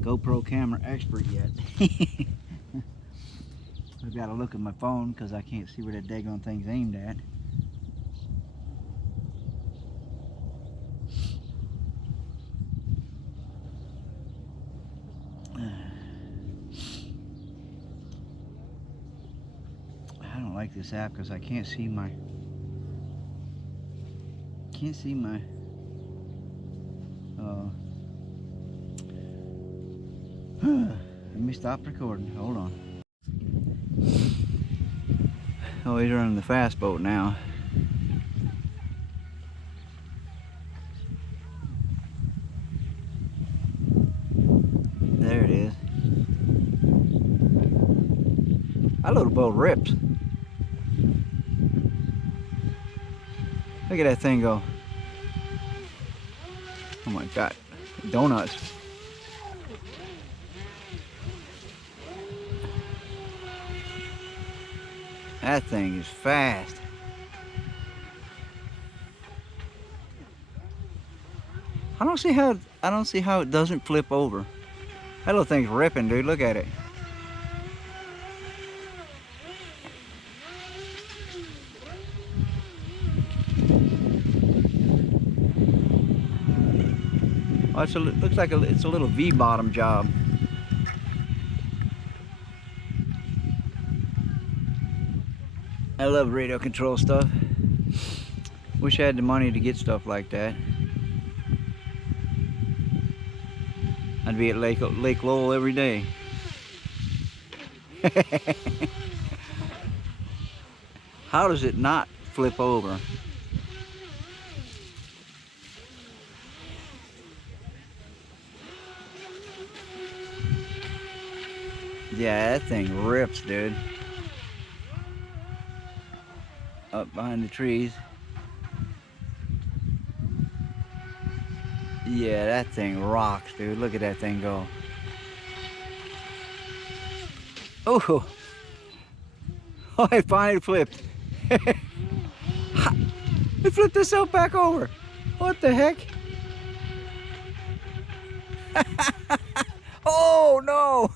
GoPro camera expert yet. I've got to look at my phone because I can't see where that daggone thing's aimed at. I don't like this app because I can't see my let me stop recording. Hold on. Oh, he's running the fast boat now. There it is. That little boat rips. Look at that thing go. Oh my God. Donuts. That thing is fast. I don't see how it doesn't flip over. That little thing's ripping, dude. Look at it. Oh, looks like it's a little V-bottom job. I love radio control stuff. Wish I had the money to get stuff like that. I'd be at Lake Lowell every day. How does it not flip over? Yeah, that thing rips, dude. Up behind the trees. Yeah, that thing rocks, dude. Look at that thing go. Oh, oh, it finally flipped. It flipped itself back over. What the heck? Oh no!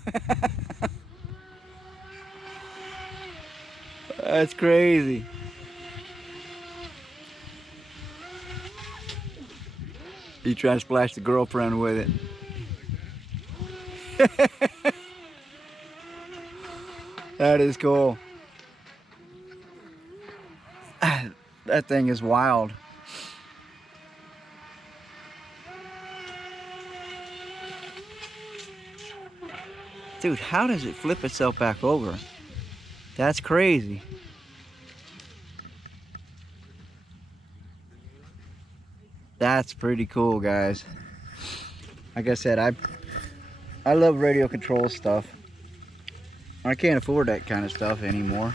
That's crazy. You try to splash the girlfriend with it. That is cool. That thing is wild. Dude, how does it flip itself back over? That's crazy. That's pretty cool, guys. Like I said, I love radio control stuff. I can't afford that kind of stuff anymore,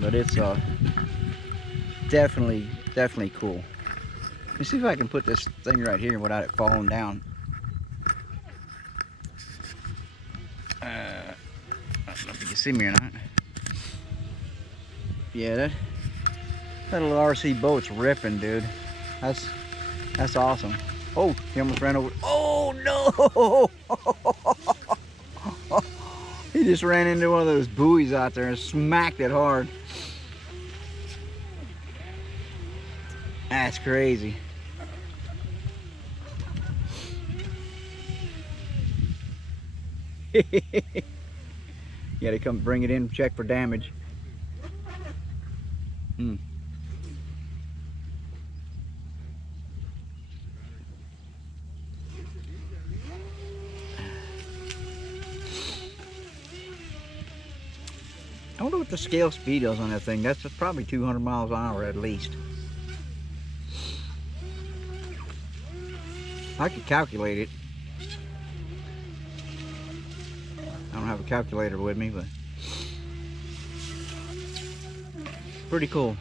but it's definitely cool. Let me see if I can put this thing right here without it falling down. I don't know if you can see me or not. Yeah, that little RC boat's ripping, dude. That's awesome. Oh, he almost ran over. Oh no! He just ran into one of those buoys out there and smacked it hard. That's crazy. You gotta come bring it in, check for damage. I wonder what the scale speed is on that thing. That's probably 200 miles an hour at least. I could calculate it. I don't have a calculator with me, but pretty cool.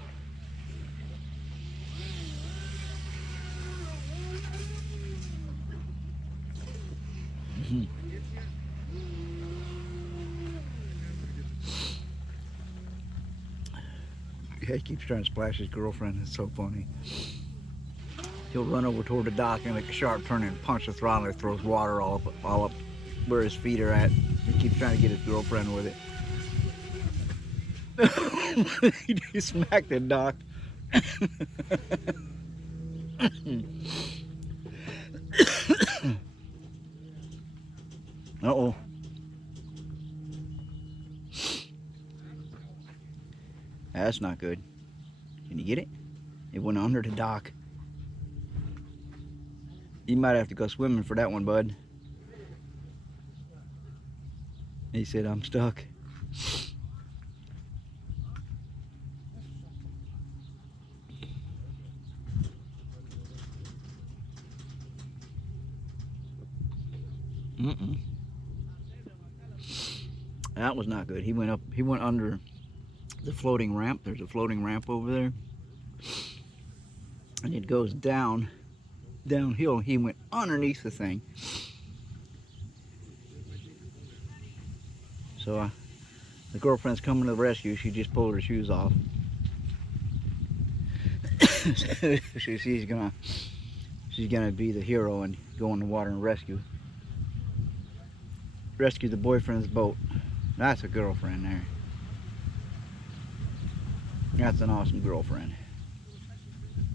Yeah, he keeps trying to splash his girlfriend. It's so funny. He'll run over toward the dock and make a sharp turn and punch the throttle and throws water all up where his feet are at. He keeps trying to get his girlfriend with it. He smacked the dock. Uh-oh. That's not good. Can you get it? It went under the dock. You might have to go swimming for that one, bud. He said, I'm stuck. That was not good. He went under the floating ramp. There's a floating ramp over there. And it goes downhill. He went underneath the thing. So the girlfriend's coming to the rescue. She just pulled her shoes off. She's gonna be the hero and go in the water and rescue the boyfriend's boat. That's a girlfriend there. That's an awesome girlfriend.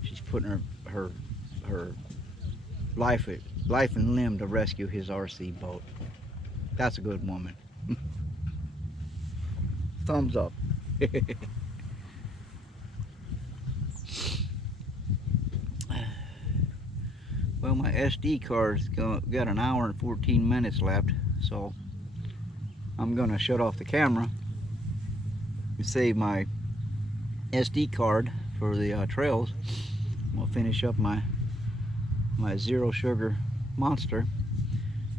She's putting her life and limb to rescue his RC boat. That's a good woman. Thumbs up. Well, my SD card's got an hour and 14 minutes left, so I'm gonna shut off the camera and save my SD card for the trails. We'll finish up my zero sugar monster,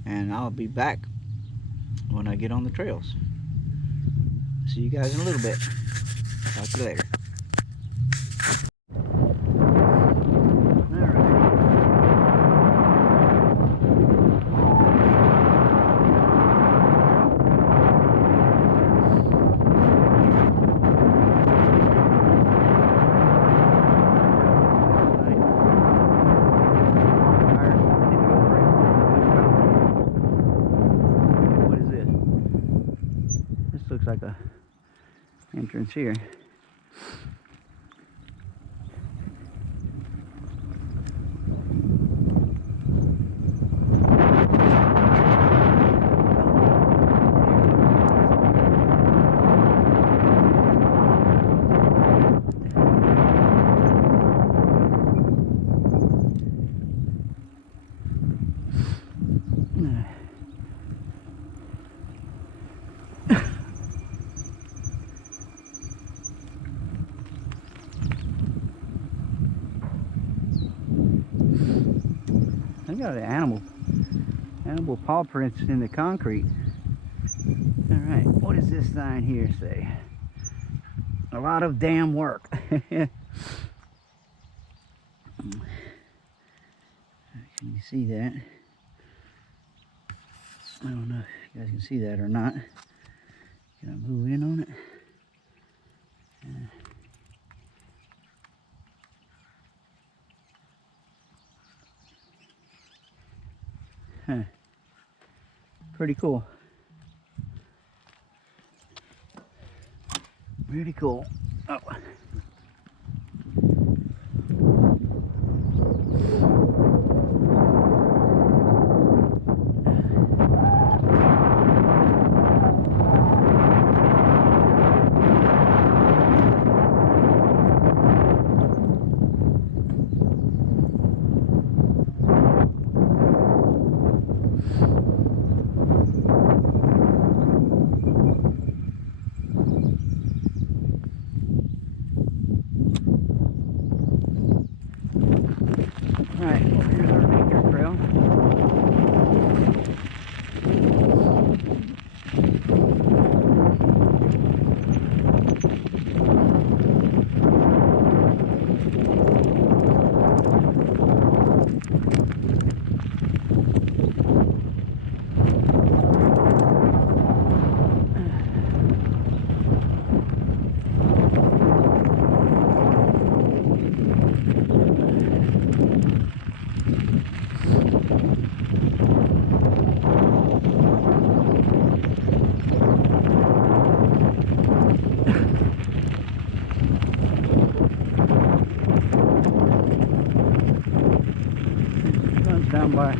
and I'll be back when I get on the trails. See you guys in a little bit. Talk to you later. Looks like a entrance here. Look at the animal paw prints in the concrete. All right, what does this sign here say? A lot of damn work. Can you see that? I don't know if you guys can see that or not. Can I move in on it? Huh. Pretty cool. Pretty cool. Oh. Alright, well, here's our nature trail. Sun's down by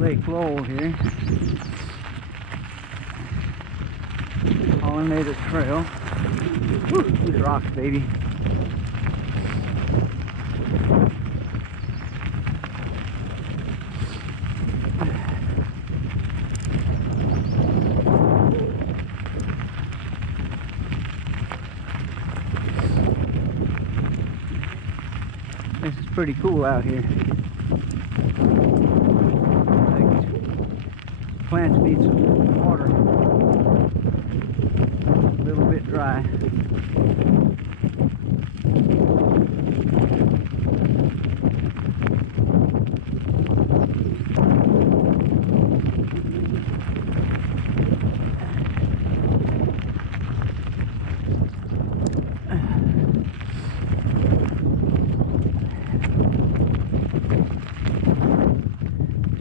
Lake Lowell here. Pollinated trail. Woo, these rocks, baby. This is pretty cool out here. Plants need some water. A little bit dry.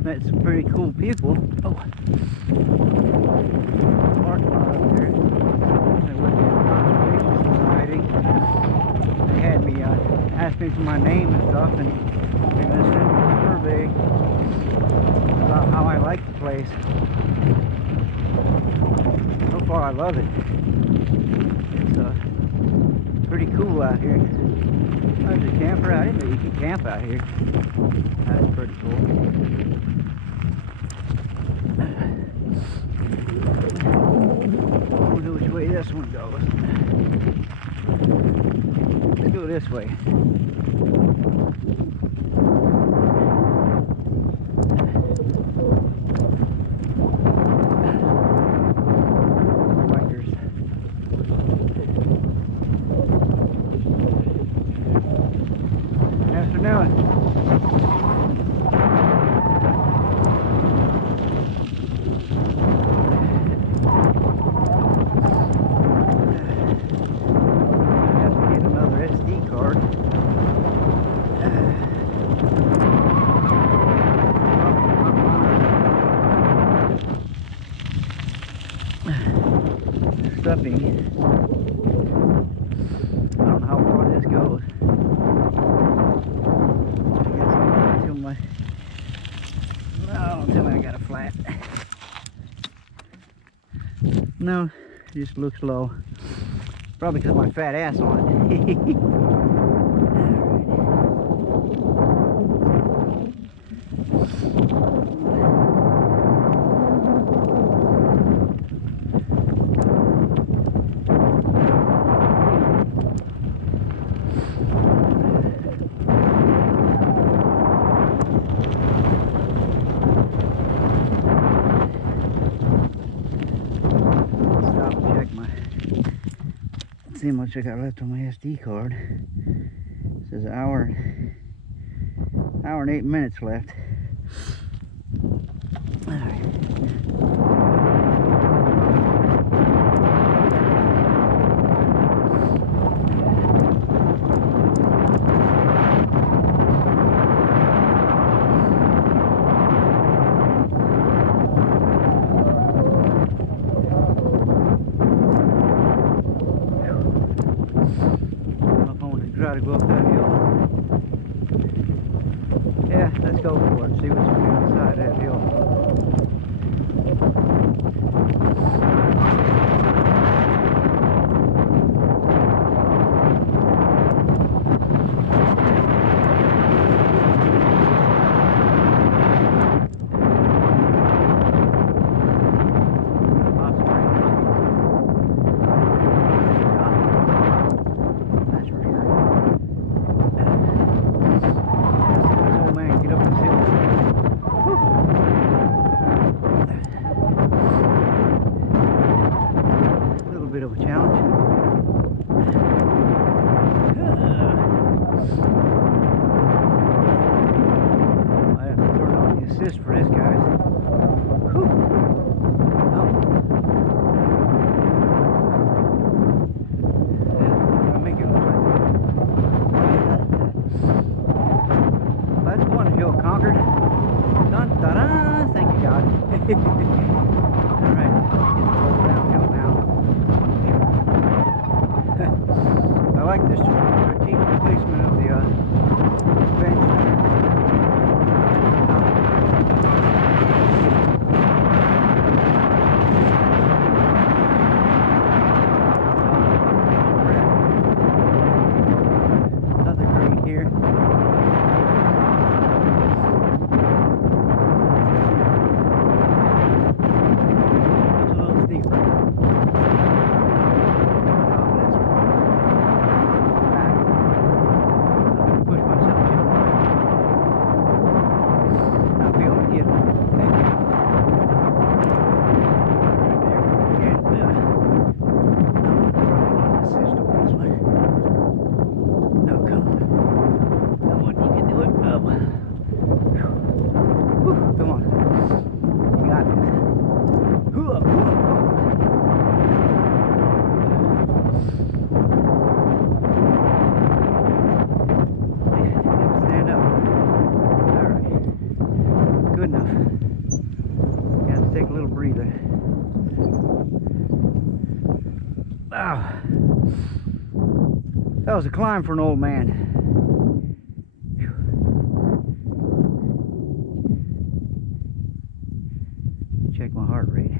Met some pretty cool people. Oh, parking lot up there. I went to the Conservation Society. They had me asked me for my name and stuff, and they're gonna send me a survey about how I like the place. So far, I love it. It's pretty cool out here. There's a camper. I didn't know you could camp out here. That's pretty cool. I wonder which way this one goes. Let's go this way. Bikers. Afternoon. Stuffing. I don't know how far this goes. I guess until my. No, until I got a flat. No, it just looks low. Probably because of my fat ass on it. see how much I got left on my SD card. It says hour and 8 minutes left. All right. Try to go up that hill. Yeah, let's go for it. See what's on the other side of that hill. Bit of a challenge. I have to turn on the assist for this, guys. Whew. Oh. Yeah, gotta make it look like. That's one hill conquered. Dun da da! Thank you, God. All right, downhill now. I like this strategic placement of the bench. Another green here. It's a little steeper. Come on. You got this. Stand up. Alright. Good enough. You have to take a little breather. Wow. That was a climb for an old man. Check my heart rate.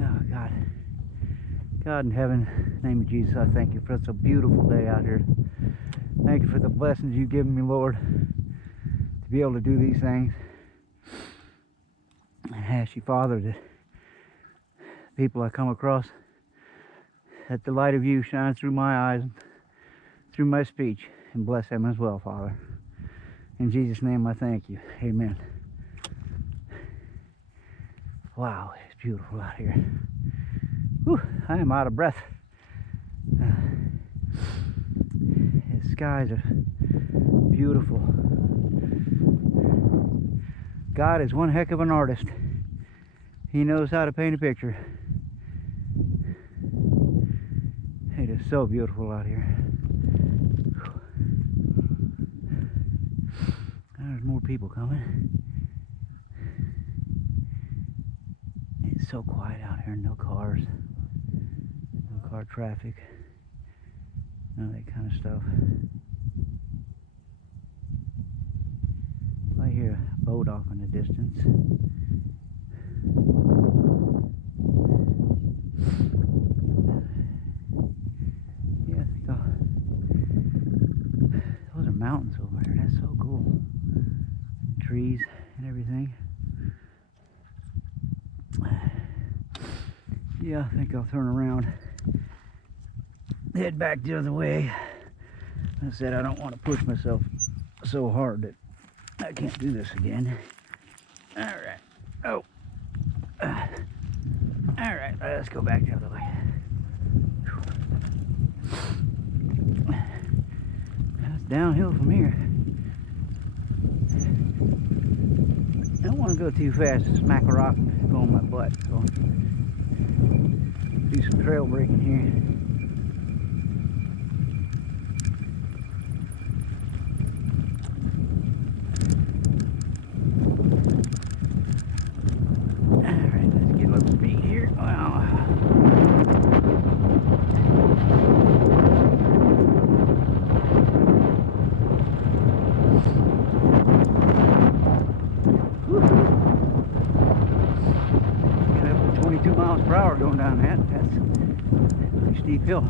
Oh, God. God in heaven, in the name of Jesus, I thank you for such a beautiful day out here. Thank you for the blessings you've given me, Lord, to be able to do these things. And I ask you, Father, that people I come across, that the light of you shines through my eyes, through my speech, and bless them as well, Father. In Jesus' name I thank you. Amen. Wow, it's beautiful out here. Whew, I am out of breath. The skies are beautiful. God is one heck of an artist. He knows how to paint a picture. It is so beautiful out here. There's more people coming. It's so quiet out here, no cars, no car traffic, none of that kind of stuff. I hear a boat off in the distance. Yeah, those are mountains over there. That's so cool. Trees and everything. Yeah, I think I'll turn around, head back the other way. I said I don't want to push myself so hard that I can't do this again. All right. Oh. All right, let's go back the other way. downhill from here. I don't want to go too fast and smack a rock and go on my butt, so do some trail braking here. Alright, let's get a little speed here. Wow. Got up to 22 miles per hour going down that. That's a pretty steep hill.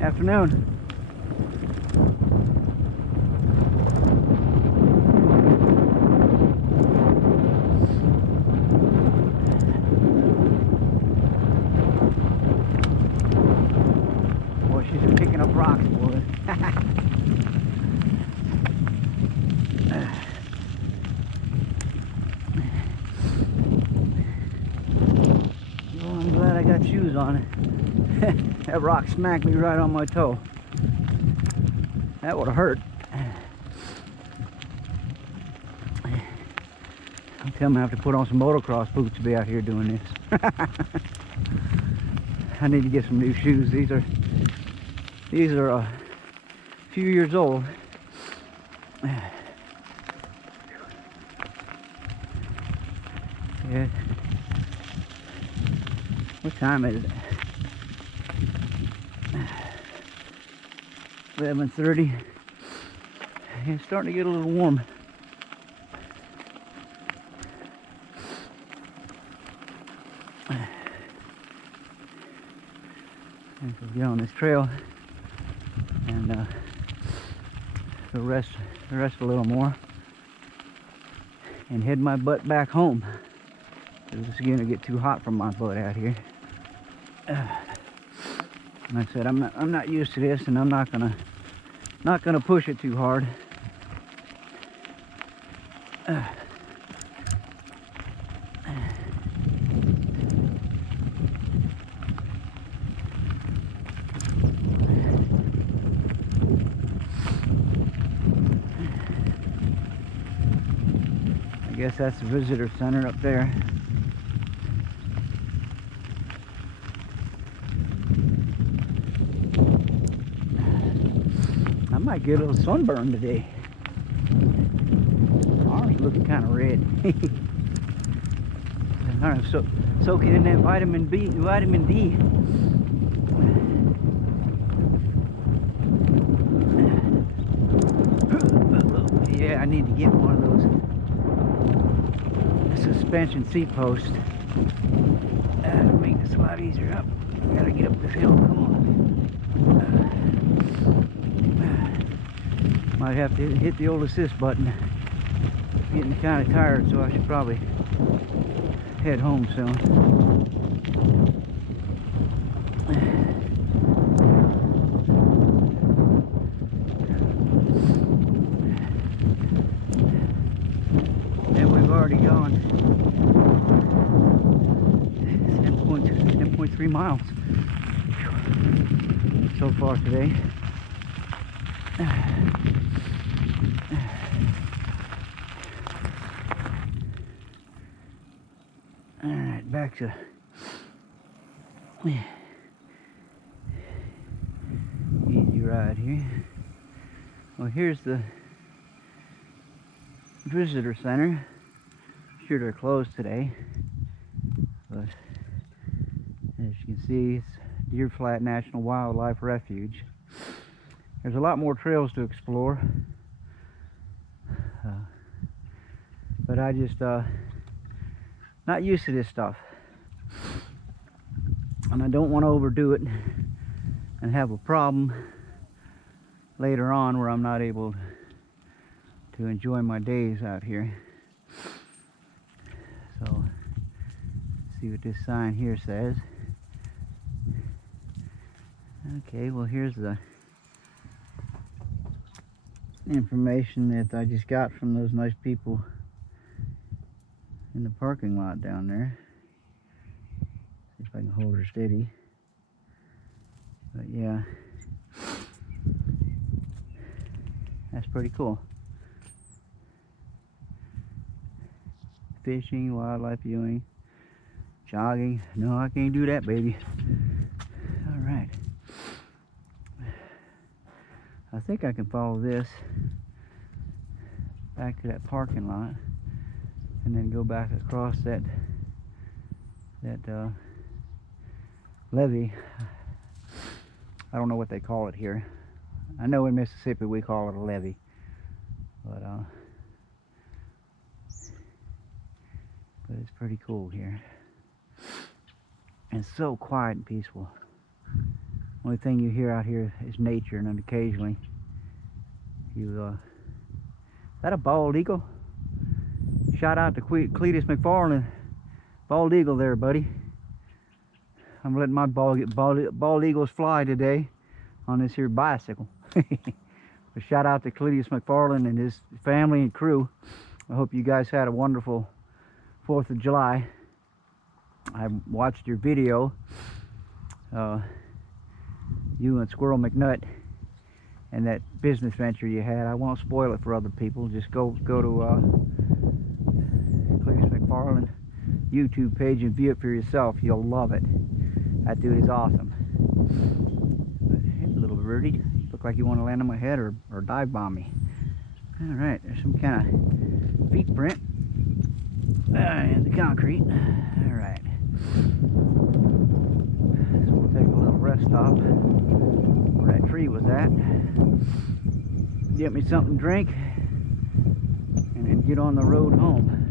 Afternoon. Boy, she's picking up rocks, boy. Well, I'm glad I got shoes on. That rock smacked me right on my toe. That would have hurt. I'm telling me I have to put on some motocross boots to be out here doing this. I need to get some new shoes. These are a few years old. Yeah. What time is it? 11:30. It's starting to get a little warm. And we'll get on this trail and rest a little more and head my butt back home. It's going to get too hot for my butt out here. Like I said, I'm not used to this, and I'm not gonna push it too hard. I guess that's the visitor center up there. I might get a little sunburn today. Arm's looking kind of red. I'm soaking in that vitamin D. Yeah, I need to get one of those suspension seat posts. That'll make this a lot easier up. Gotta get up this hill. Come on. Might have to hit the old assist button. Getting kind of tired, so I should probably head home soon. And we've already gone 10.3 miles so far today. Alright, back to easy ride here. Well, here's the visitor center. Sure, they're closed today, but as you can see, it's Deer Flat National Wildlife Refuge. There's a lot more trails to explore, but I just not used to this stuff, and I don't want to overdo it and have a problem later on where I'm not able to enjoy my days out here. So, see what this sign here says. Okay, well here's the information that I just got from those nice people in the parking lot down there. See if I can hold her steady. But yeah, that's pretty cool. Fishing, wildlife viewing, jogging. No, I can't do that, baby. All right. I think I can follow this back to that parking lot and then go back across that levee. I don't know what they call it here. I know in Mississippi we call it a levee, but it's pretty cool here. And it's so quiet and peaceful. Only thing you hear out here is nature, and then occasionally you is that a bald eagle? Shout out to Cletus McFarland. Bald eagle there, buddy. I'm letting my bald eagles fly today on this here bicycle. But shout out to Cletus McFarland and his family and crew. I hope you guys had a wonderful 4th of July. I watched your video, you and Squirrel McNutt, and that business venture you had. I won't spoil it for other people. Just go to Cletus McFarland YouTube page and view it for yourself. You'll love it. That dude is awesome. But hey, little birdie, you look like you want to land on my head or dive bomb me. All right, there's some kind of feet print in the concrete. All right. So we'll take a little rest stop where that tree was at. Get me something to drink and then get on the road home.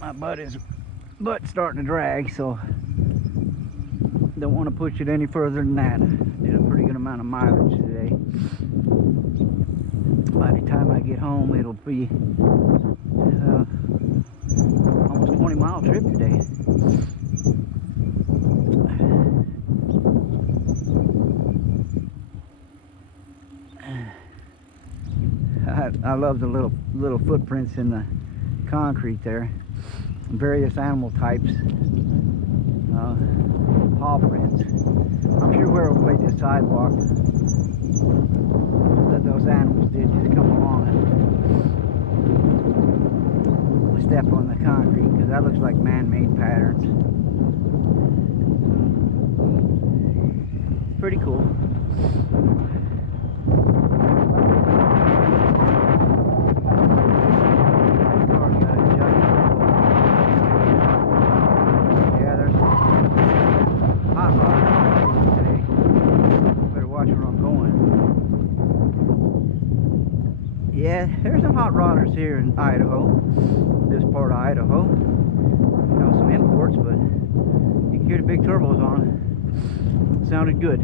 My butt's starting to drag, so don't want to push it any further than that. Did a pretty good amount of mileage today. By the time I get home, it'll be almost 20-mile trip today. I love the little footprints in the concrete there. Various animal types, paw prints. I'm sure whoever made this sidewalk, that those animals did just come along and step on the concrete, because that looks like man-made patterns. Pretty cool. Yeah, there's some hot rodders here in Idaho, this part of Idaho. You know, some imports, but you can hear the big turbos on them. It sounded good.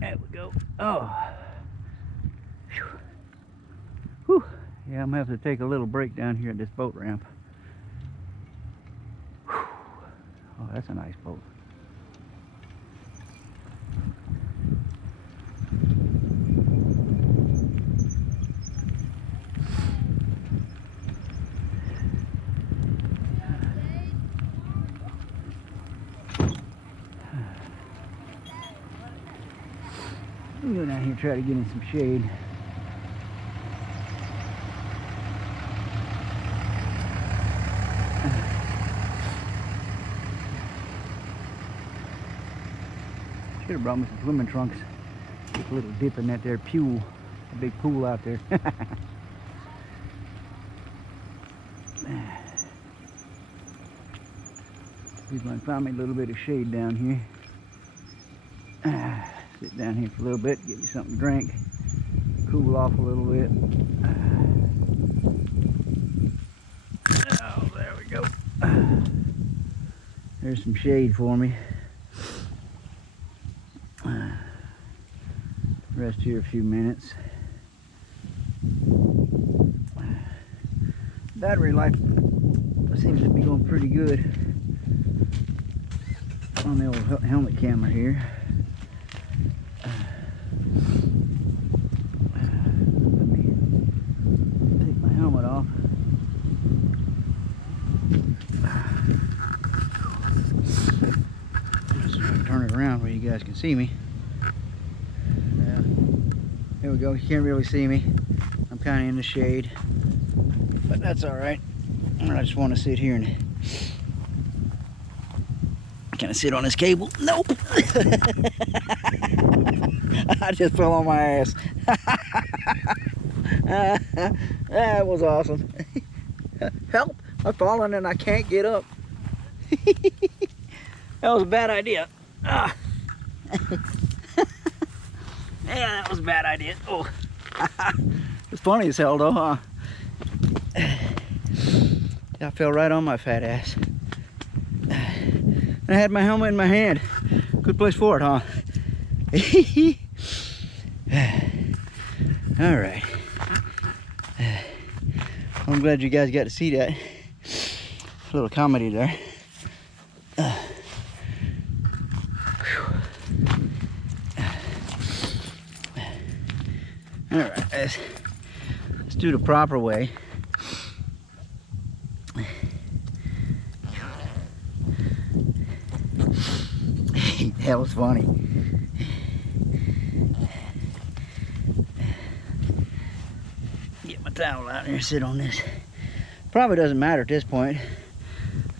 There we go. Oh. Whew. Yeah, I'm gonna have to take a little break down here at this boat ramp. Oh, that's a nice boat. We'll go down here and try to get in some shade. Should have brought me some swimming trunks. Get a little dip in that there pool. A big pool out there. See if I can find me a little bit of shade down here. Sit down here for a little bit, get me something to drink, cool off a little bit. Oh, there we go. There's some shade for me. Rest here a few minutes. Battery life seems to be going pretty good on the old helmet camera here. Let me take my helmet off. Just turn it around where you guys can see me. There we go. You can't really see me. I'm kind of in the shade, but that's all right. I just want to sit here and can I sit on this cable? Nope. I just fell on my ass. That was awesome. Help! I've fallen and I can't get up. That was a bad idea. Yeah, that was a bad idea. Oh, it's funny as hell though, huh? I fell right on my fat ass. I had my helmet in my hand. Good place for it, huh? All right. I'm glad you guys got to see that. A little comedy there. All right, let's do the proper way. That was funny. Get my towel out here and sit on this. Probably doesn't matter at this point.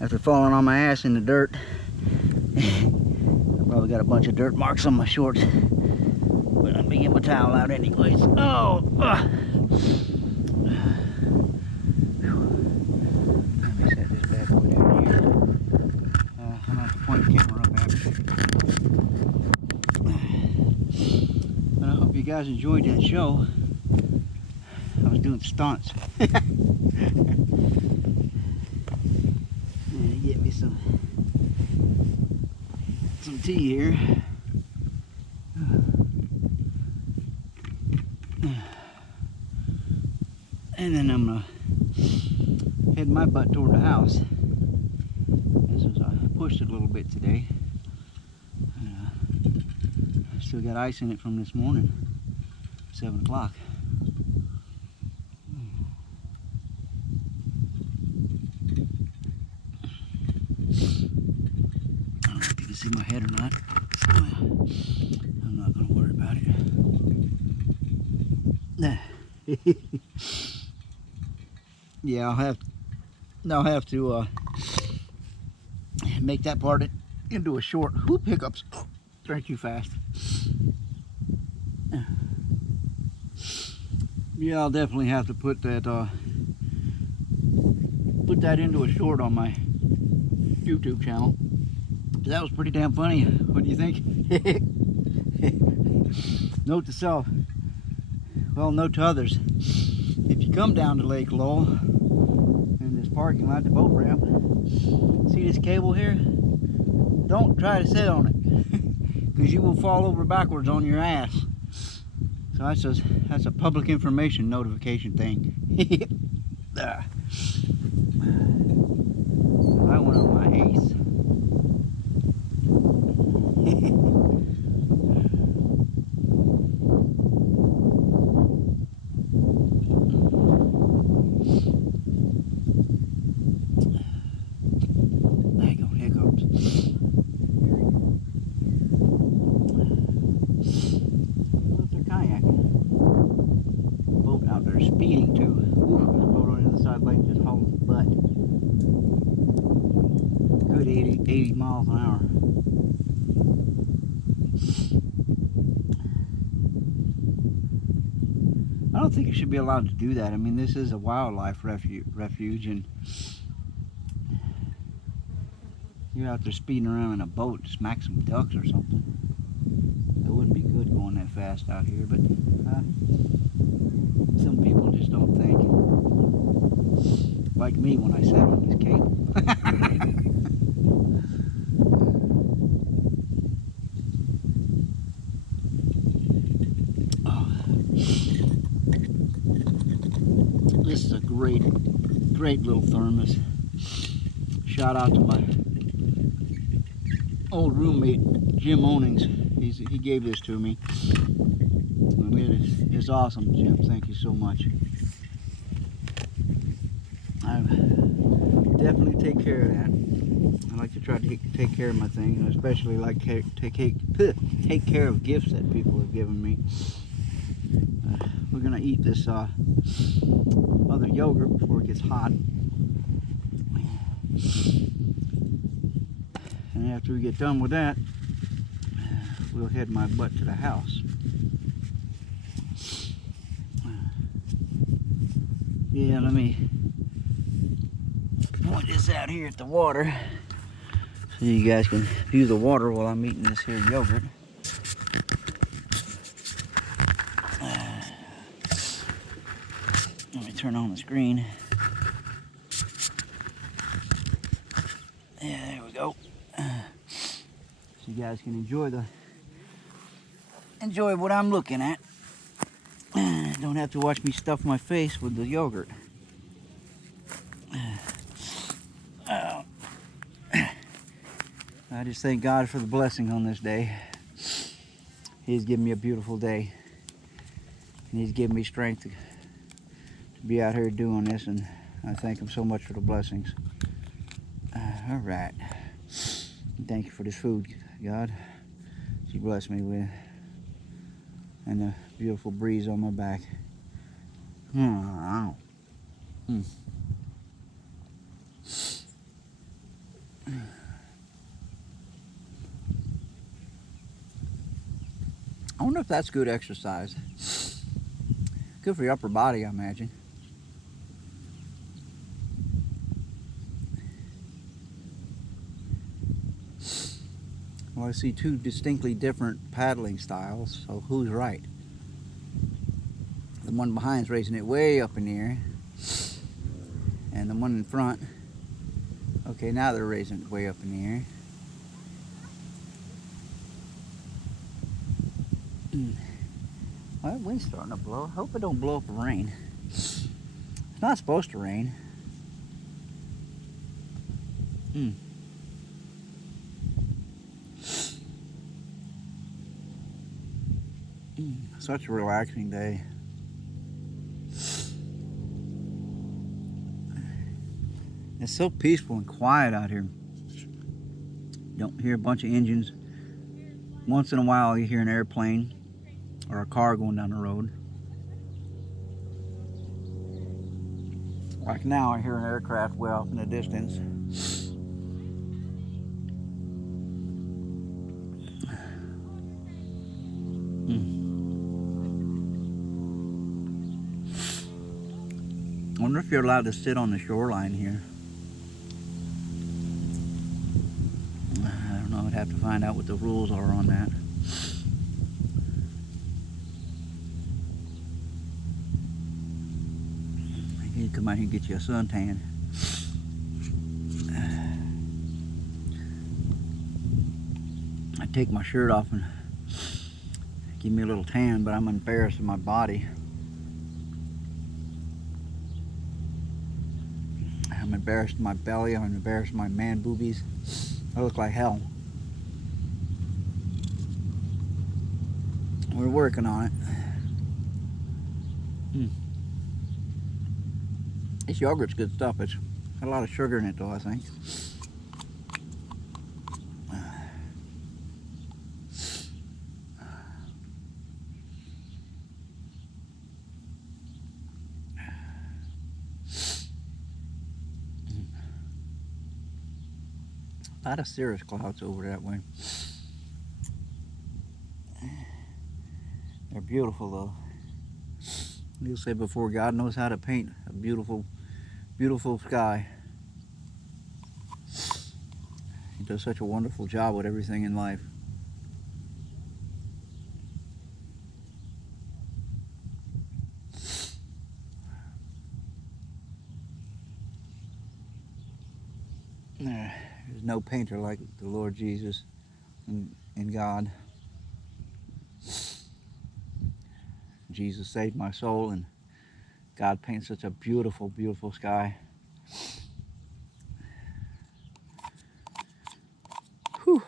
After falling on my ass in the dirt. I probably got a bunch of dirt marks on my shorts. But let me get my towel out anyways. Oh! Let me set this bad boy down here. I'm gonna have to point the camera up after. But I hope you guys enjoyed that show. I was doing stunts. And get me some tea here. And then I'm gonna head my butt toward the house. This was, I pushed it a little bit today. I still got ice in it from this morning, 7 o'clock. I don't know if you can see my head or not. I'm not gonna worry about it. Yeah, I'll have to make that part into a short. Whoop, hiccups. Drank too fast. Yeah, I'll definitely have to put that into a short on my YouTube channel. That was pretty damn funny. What do you think? Note to self. Well, note to others. If you come down to Lake Lowell in this parking lot, the boat ramp, see this cable here? Don't try to sit on it, because you will fall over backwards on your ass. So that's a public information notification thing. I went on my ace. Speeding too. Ooh, that boat on the other side of the lake just hauled his butt. Good 80 miles an hour. I don't think you should be allowed to do that. I mean, this is a wildlife refuge, and you're out there speeding around in a boat to smack some ducks or something. That wouldn't be good going that fast out here, but some people just don't think. Like me when I sat on this cable. Great little thermos. Shout out to my old roommate, Jim Onings. He gave this to me. I mean, it's awesome, Jim. Thank you so much. I definitely take care of that. I like to try to take care of my thing, and especially like take care of gifts that people have given me. We're gonna eat this other yogurt before it gets hot, and after we get done with that, we'll head my butt to the house. Yeah, let me point this out here at the water so you guys can view the water while I'm eating this here yogurt. Let me turn on the screen. Yeah, there we go. So you guys can enjoy what I'm looking at. Don't have to watch me stuff my face with the yogurt. I just thank God for the blessing on this day. He's given me a beautiful day, and He's given me strength to be out here doing this, and I thank Him so much for the blessings. All right. Thank you for this food, God. You bless me with, and the beautiful breeze on my back. Mm. I wonder if that's good exercise. Good for your upper body, I imagine. Well, I see two distinctly different paddling styles, so who's right? The one behind's raising it way up in the air, and the one in front, okay, now they're raising it way up in the air. Well, that wind's starting to blow. I hope it don't blow up the rain. It's not supposed to rain. Such a relaxing day. It's so peaceful and quiet out here. You don't hear a bunch of engines. Once in a while you hear an airplane or a car going down the road. Like now I hear an aircraft way off in the distance. I wonder if you're allowed to sit on the shoreline here. I don't know, I'd have to find out what the rules are on that. You come out here and get you a suntan. I take my shirt off and give me a little tan, but I'm embarrassed of my body. I'm embarrassed of my belly. I'm embarrassed of my man boobies. I look like hell. We're working on it. This yogurt's good stuff. It's got a lot of sugar in it though, I think. A lot of cirrus clouds over that way. They're beautiful though. You'll say before, God knows how to paint a beautiful, beautiful sky. He does such a wonderful job with everything in life. There's no painter like the Lord Jesus and God. Jesus saved my soul, and God paints such a beautiful, beautiful sky. Whew.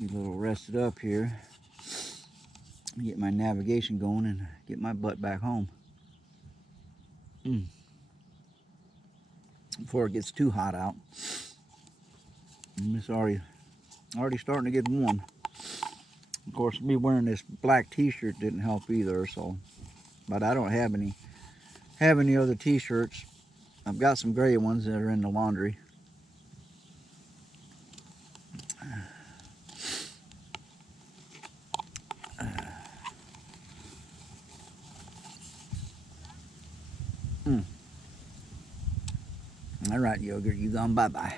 Get a little rested up here. Get my navigation going and get my butt back home. Before it gets too hot out. And it's already starting to get warm. Of course, me wearing this black t-shirt didn't help either, so. But I don't have any other t-shirts. I've got some gray ones that are in the laundry. All right, yogurt, you gone bye-bye.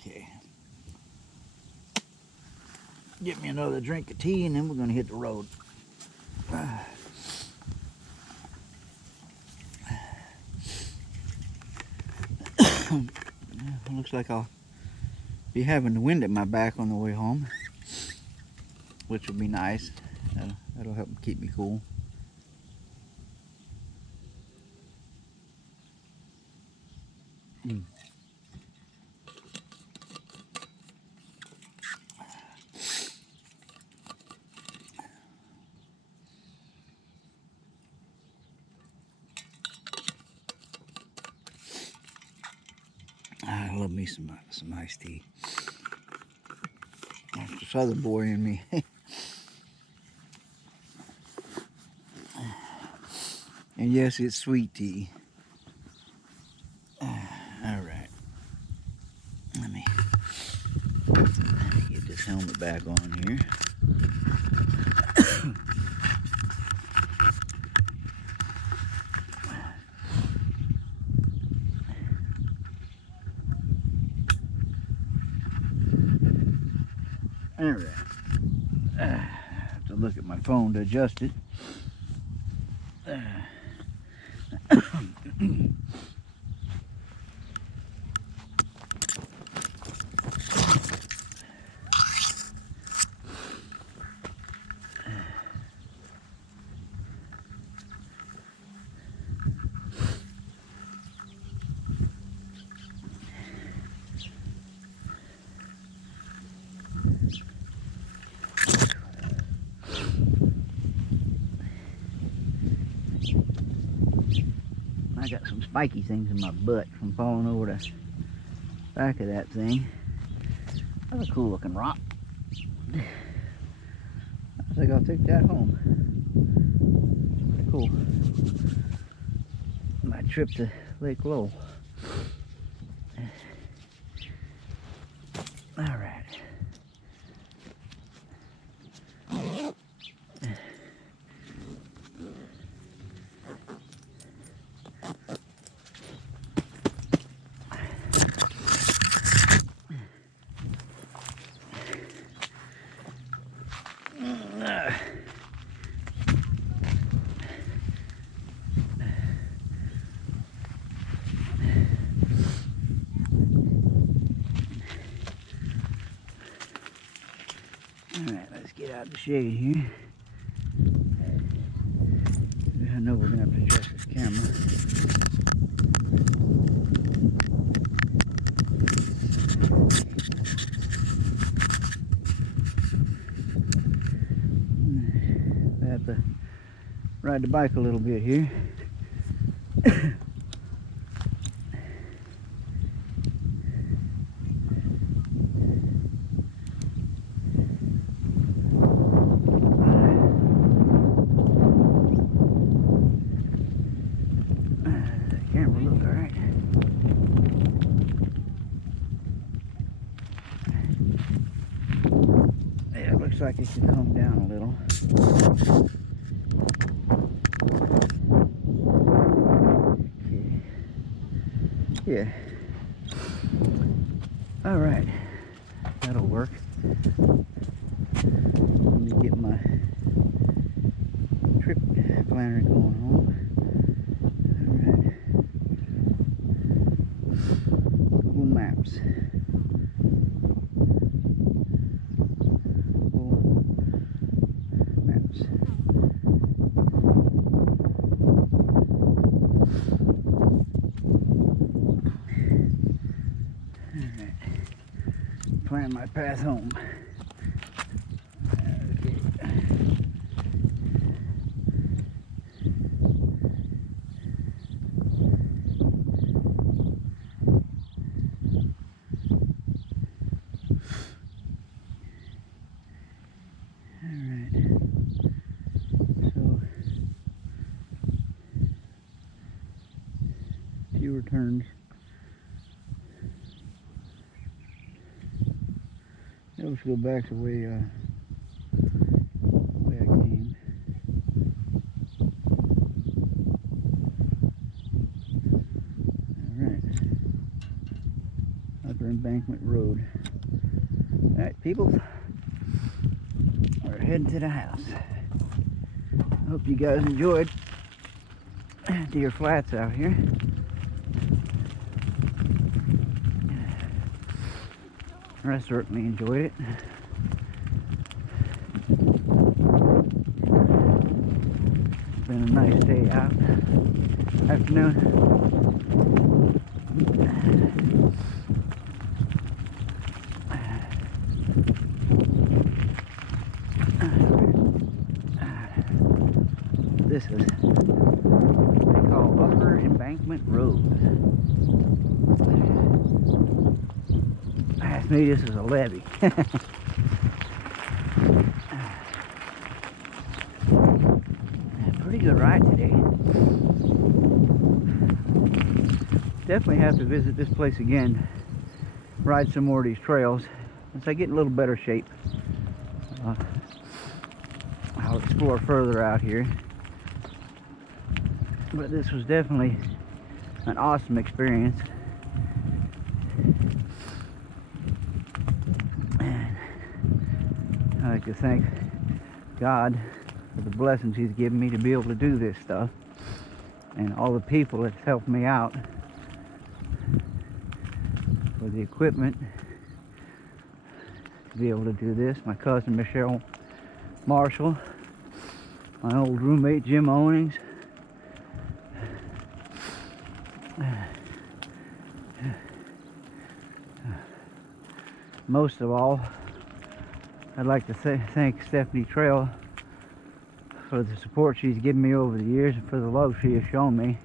Okay. Get me another drink of tea and then we're gonna hit the road. Looks like I'll be having the wind at my back on the way home, which will be nice. That'll help keep me cool. I love me some iced tea. That's the southern boy in me. And yes, it's sweet tea. All right. Let me get this helmet back on here. All right. I have to look at my phone to adjust it. I got some spiky things in my butt from falling over the back of that thing. That's a cool looking rock. I think I'll take that home. Pretty cool. My trip to Lake Lowell. All right. Alright, let's get out of the shade here. I know we're going to have to adjust this camera. I have to ride the bike a little bit here. Looks like it should come down a little. Okay. Yeah. All right. That'll work. Let me get my trip planner going home. maps. Maps. Alright. Plan my path home. Okay. So fewer turns. Let's go back the way I came. Alright. Upper Embankment Road. Alright, people. We're heading to the house. Hope you guys enjoyed Deer Flats out here. I certainly enjoyed it. It's been a nice day out. Afternoon. This is what they call Upper Embankment Road. Ask me, this is a levee. Pretty good ride today. Definitely have to visit this place again. Ride some more of these trails once I get in a little better shape. I'll explore further out here. But this was definitely an awesome experience. And I'd like to thank God for the blessings He's given me to be able to do this stuff, and all the people that's helped me out with the equipment to be able to do this. My cousin Michelle Marshall, my old roommate Jim Owings, most of all, I'd like to thank Stephanie Trail for the support she's given me over the years and for the love she has shown me.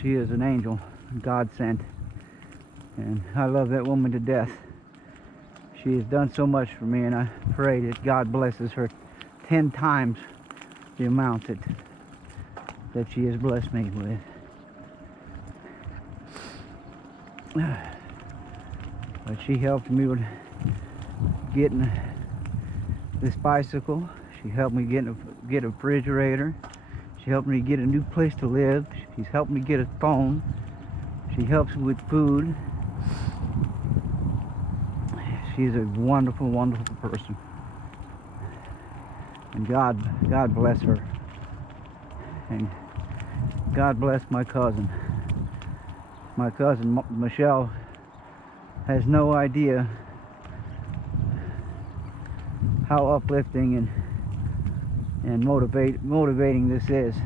She is an angel, God sent, and I love that woman to death. She has done so much for me, and I pray that God blesses her 10 times the amount that she has blessed me with. But she helped me with getting this bicycle. She helped me get a refrigerator. She helped me get a new place to live. She's helped me get a phone. She helps me with food. She's a wonderful, wonderful person. And God bless her. And God bless my cousin. My cousin Michelle has no idea how uplifting and motivating this is.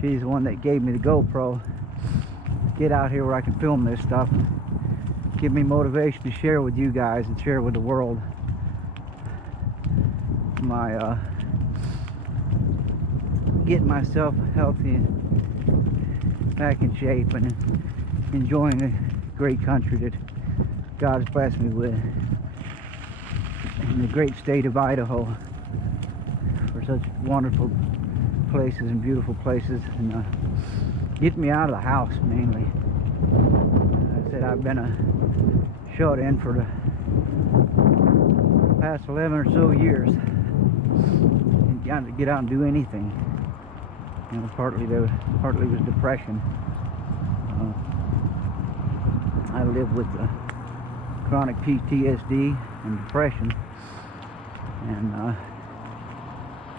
She's the one that gave me the GoPro. Get out here where I can film this stuff. Give me motivation to share with you guys and share with the world my getting myself healthy and back in shape and enjoying the great country that God's blessed me with, in the great state of Idaho, for such wonderful places and beautiful places, and get me out of the house mainly. I said I've been a shut-in for the past 11 or so years, and got to get out and do anything. You know, partly was depression. I live with chronic PTSD and depression, and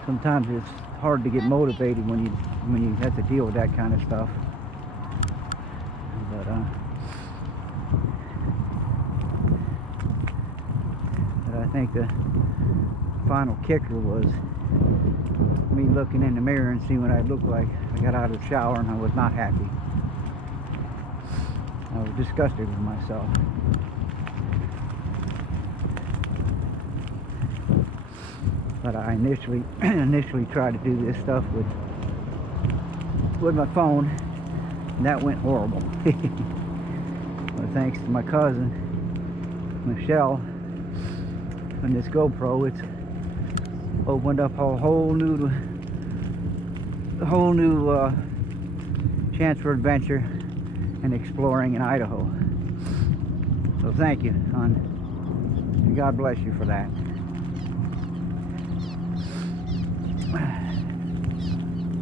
sometimes it's hard to get motivated when you have to deal with that kind of stuff. but I think the final kicker was me looking in the mirror and seeing what I looked like. I got out of the shower and I was not happy. I was disgusted with myself. But I initially tried to do this stuff with my phone, and that went horrible. But thanks to my cousin Michelle and this GoPro, it's opened up a whole new chance for adventure and exploring in Idaho. So thank you, hon, and God bless you for that.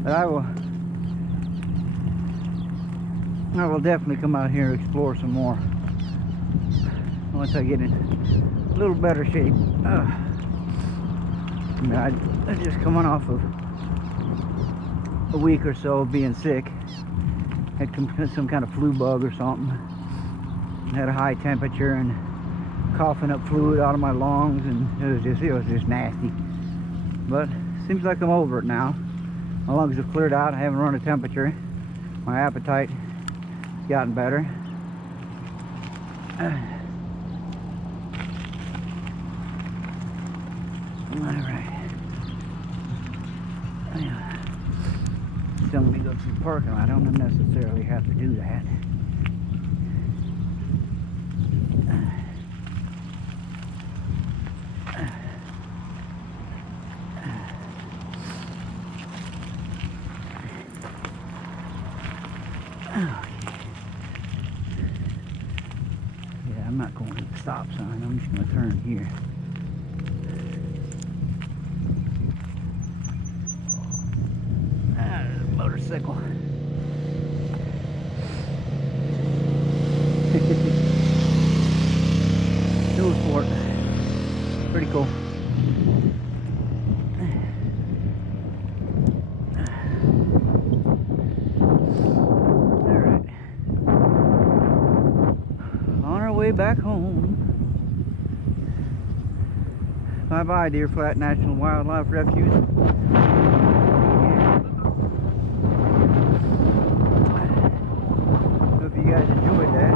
But I will definitely come out here and explore some more once I get in a little better shape. I just coming off of a week or so of being sick. Had some kind of flu bug or something. Had a high temperature and coughing up fluid out of my lungs, and it was just nasty. But seems like I'm over it now. My lungs have cleared out. I haven't run a temperature. My appetite has gotten better. Alright. Still let me go through the parking lot. I don't necessarily have to do that. Yeah, I'm not going to the stop sign. I'm just going to turn here. There's a motorcycle. Go for it. Pretty cool. Alright. On our way back home. Bye-bye, Deer Flat National Wildlife Refuge. Hope you guys enjoyed that.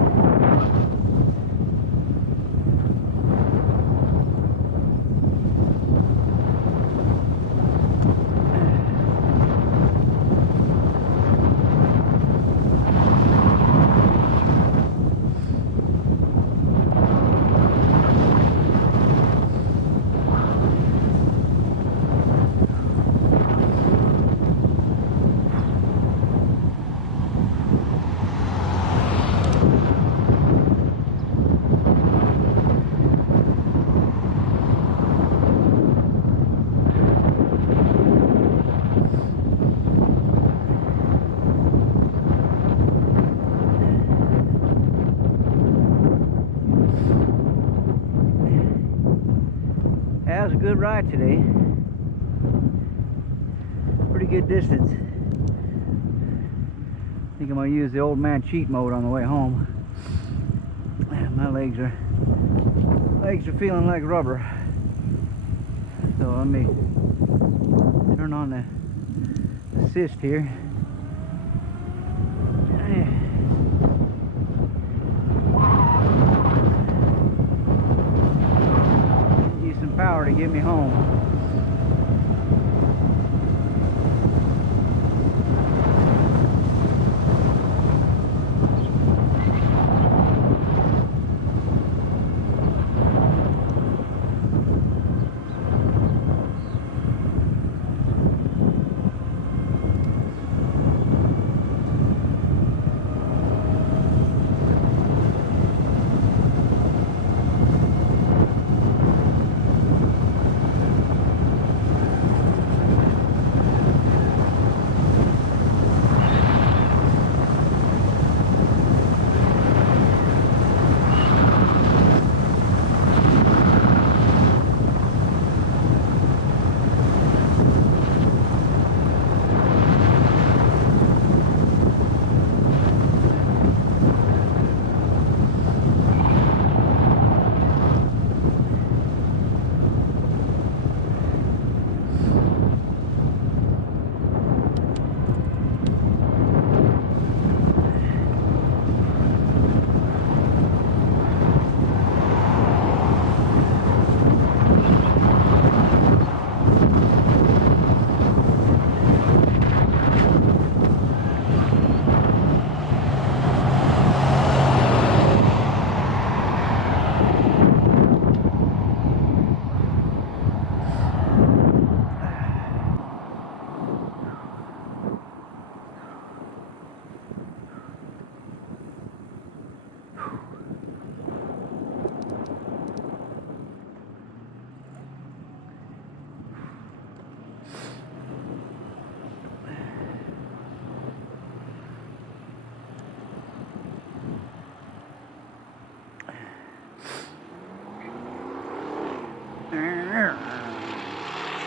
That was a good ride today. Pretty good distance. I think I'm gonna use the old man cheat mode on the way home. My legs are feeling like rubber. So let me turn on the assist here. Power to get me home.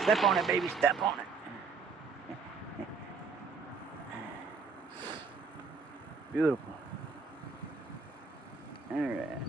Step on it, baby, step on it. Beautiful. All right.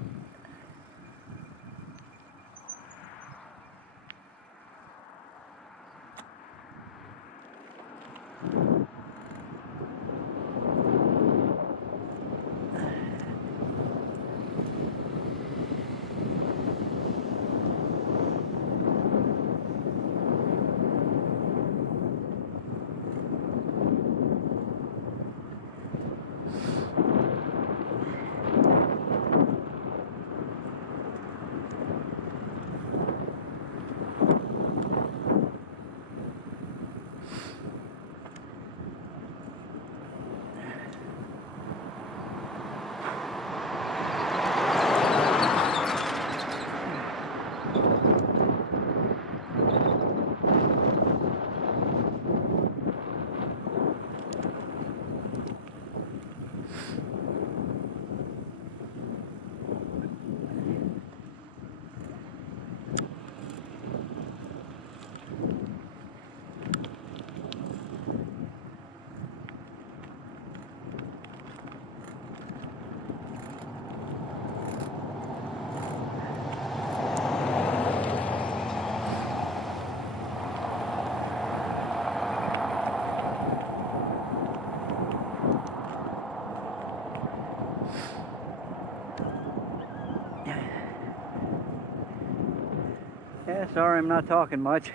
Yeah, sorry I'm not talking much.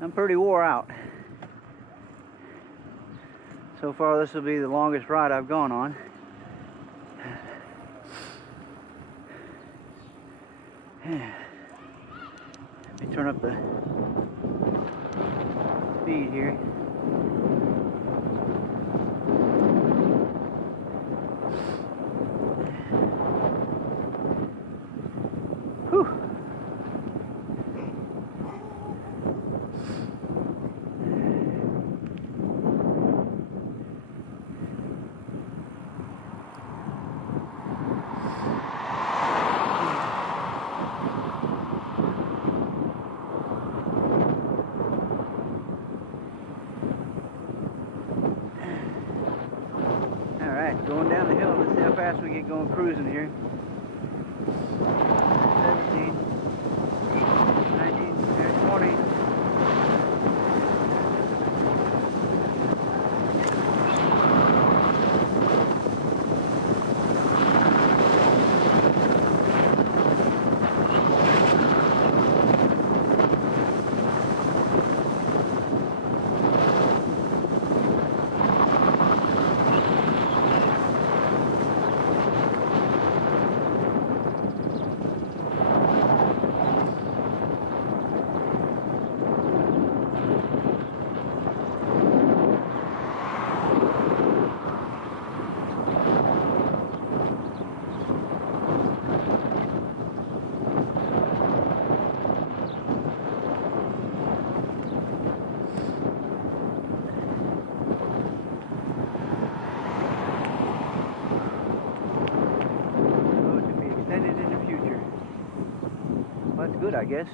I'm pretty wore out. So far this will be the longest ride I've gone on. Let me turn up the speed here. Whew. Going down the hill, let's see how fast we get going cruising here. 17, 19, there's 20. Good, I guess.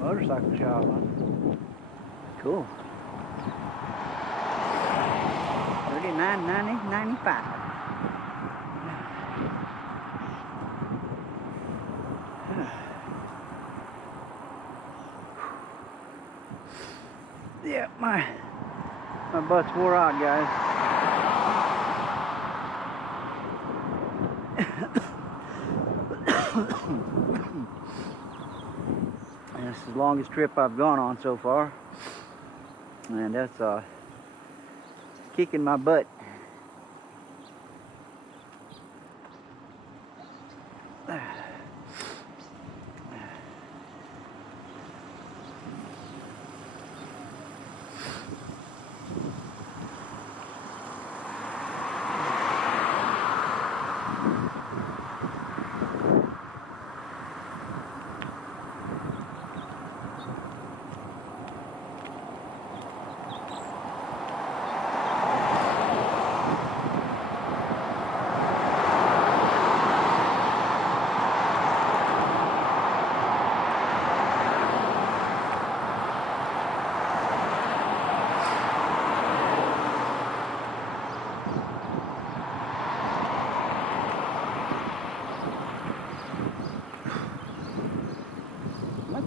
Motorcycle shop, huh? Cool. $39.95. Yeah, my butt's wore out, guys. And this is the longest trip I've gone on so far, and that's kicking my butt.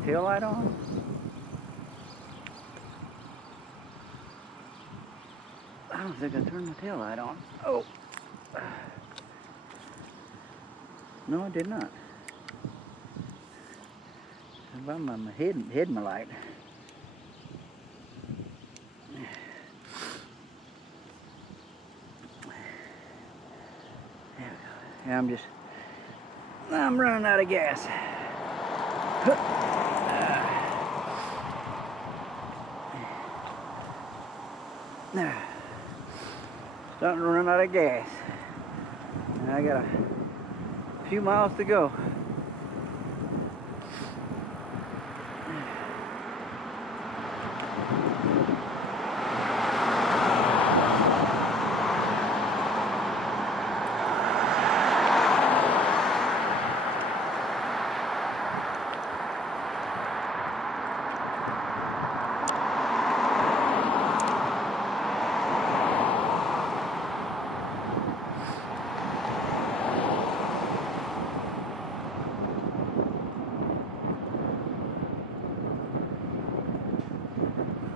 Tail light on? I don't think I turned the tail light on. Oh. No, I did not. I'm hidden my light. Yeah, I'm running out of gas. Starting to run out of gas. And I got a few miles to go.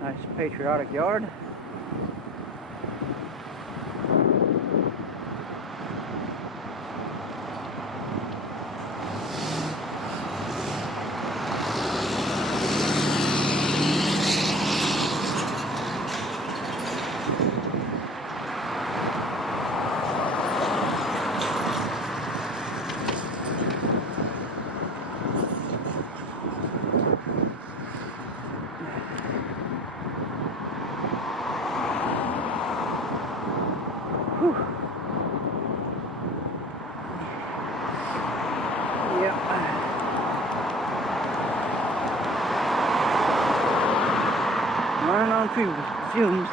Nice patriotic yard. Running on fumes.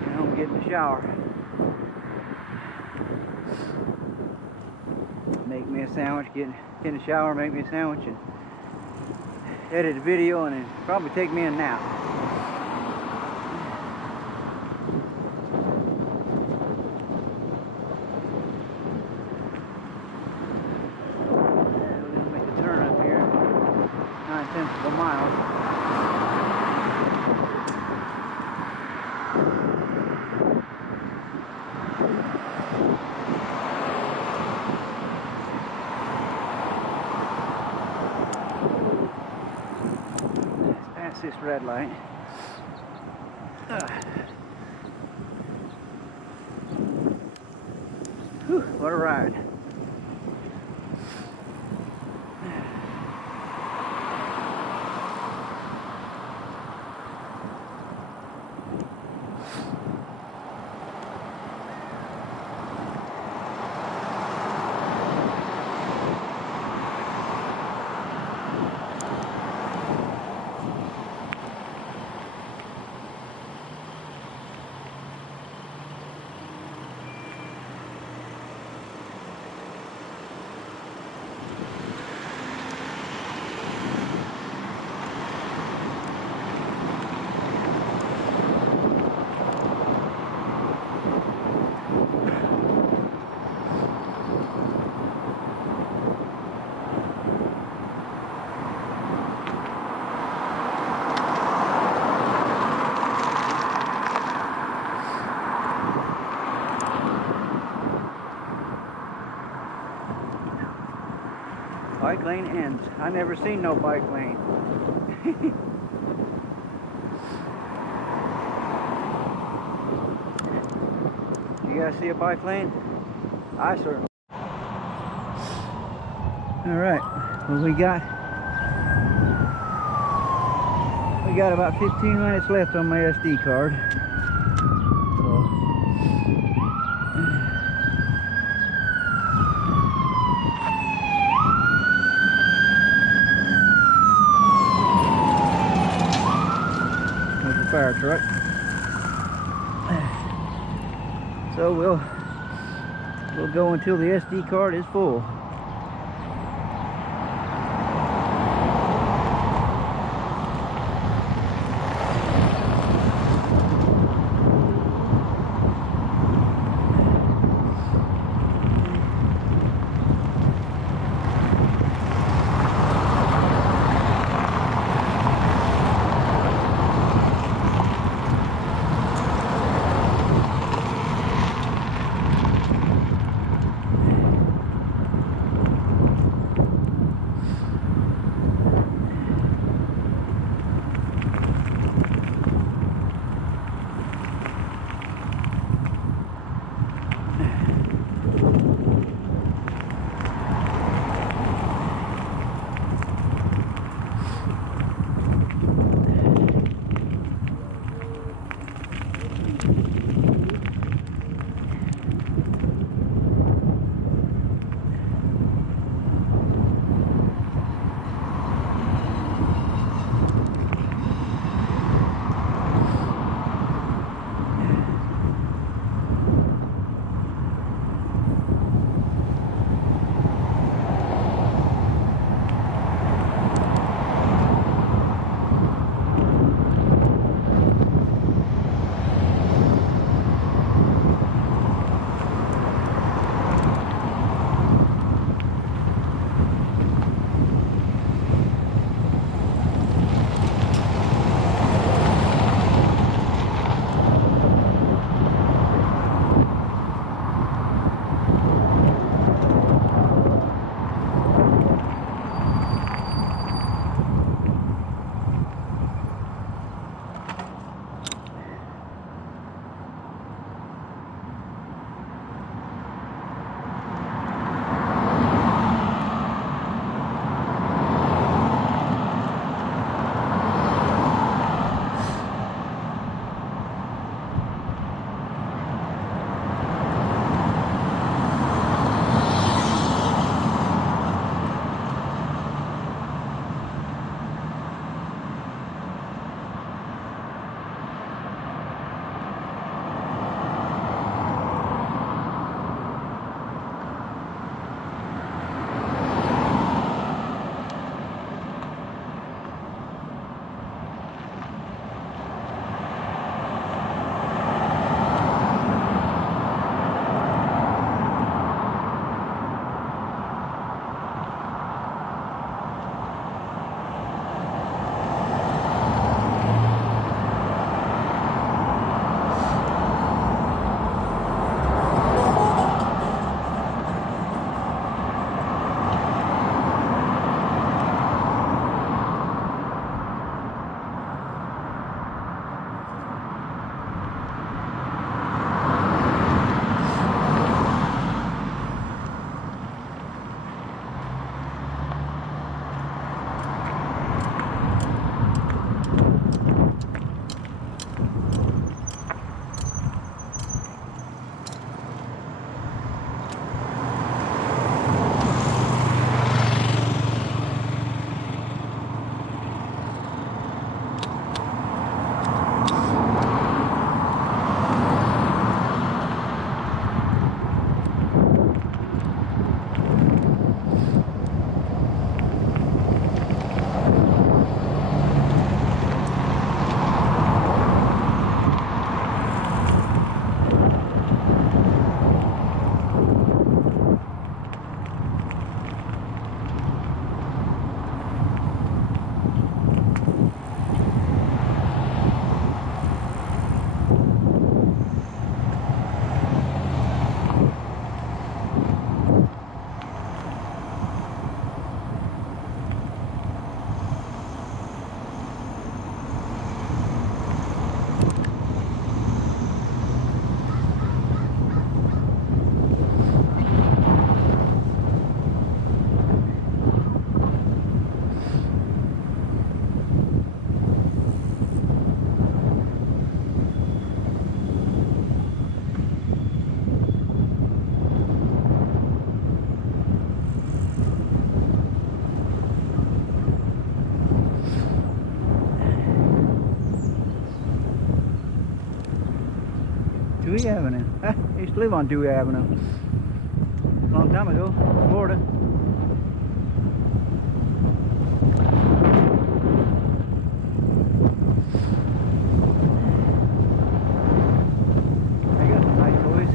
Get home, get in the shower. Make me a sandwich, get in the shower, make me a sandwich, and edit a video, and then probably take me a nap. We're gonna make a turn up here, 9/10 of a mile. Past this red light. Whew, what a ride. Bike lane ends. I never seen no bike lane. You guys see a bike lane? I certainly. Alright, well we got about 15 minutes left on my SD card. There's the fire truck. So we'll go until the SD card is full. Dewey Avenue. I used to live on Dewey Avenue a long time ago, Florida. There you go, some nice toys.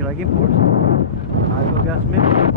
Like imports. Might as well got some imports.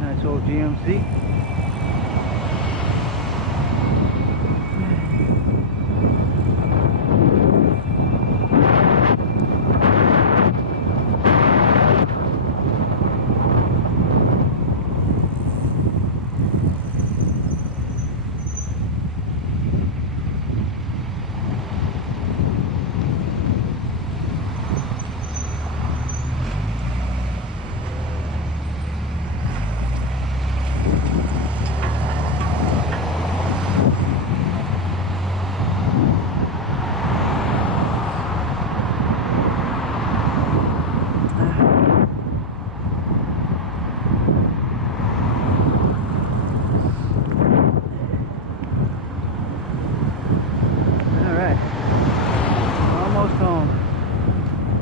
Nice old GMC.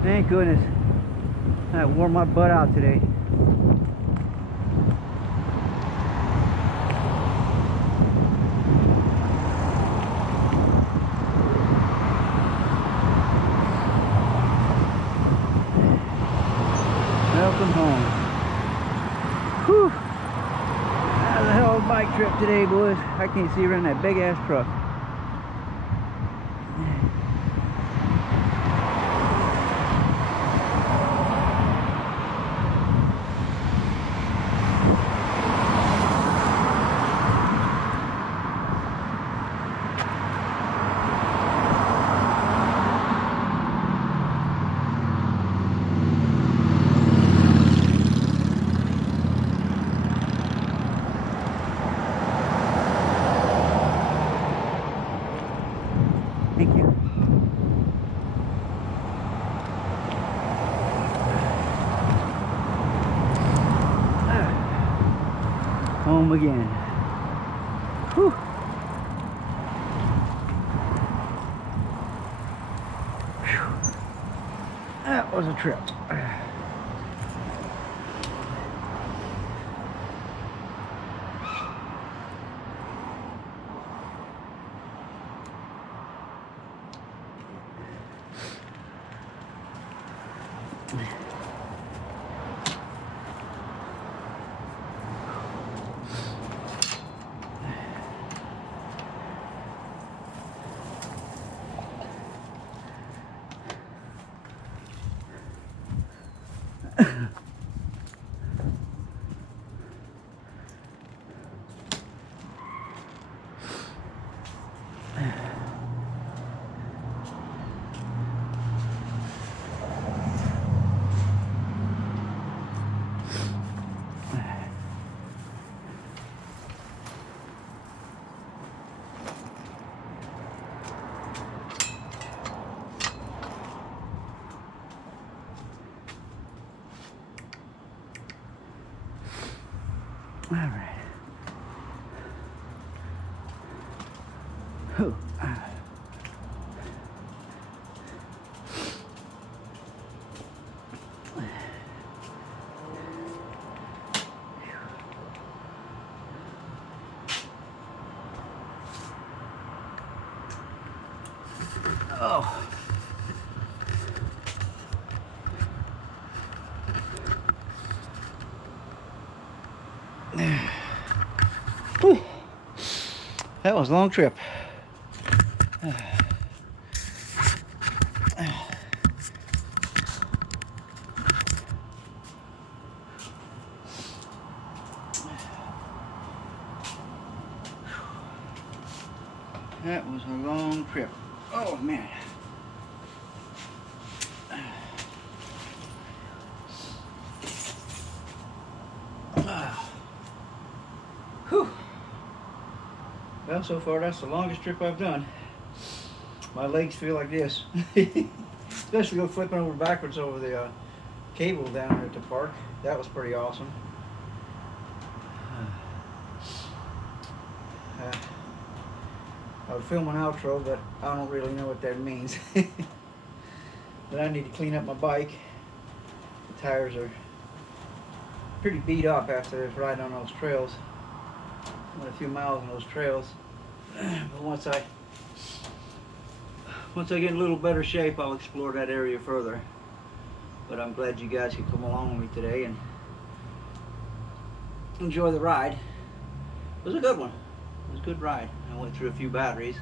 Thank goodness. I wore my butt out today. Welcome home. Whew. That was a hell of a bike trip today, boys. I can't see around that big ass truck. home again. Whew. Phew. That was a trip. All right. Whew. Oh. Whew. That was a long trip. That was a long trip. Oh man. Whew. Well, so far that's the longest trip I've done. My legs feel like this. Especially go flipping over backwards over the cable down there at the park. That was pretty awesome. I would film an outro, but I don't really know what that means. But I need to clean up my bike. The tires are pretty beat up after this ride on those trails. Went a few miles on those trails. But once I get in a little better shape, I'll explore that area further. But I'm glad you guys could come along with me today and enjoy the ride. It was a good one. It was a good ride. I went through a few batteries.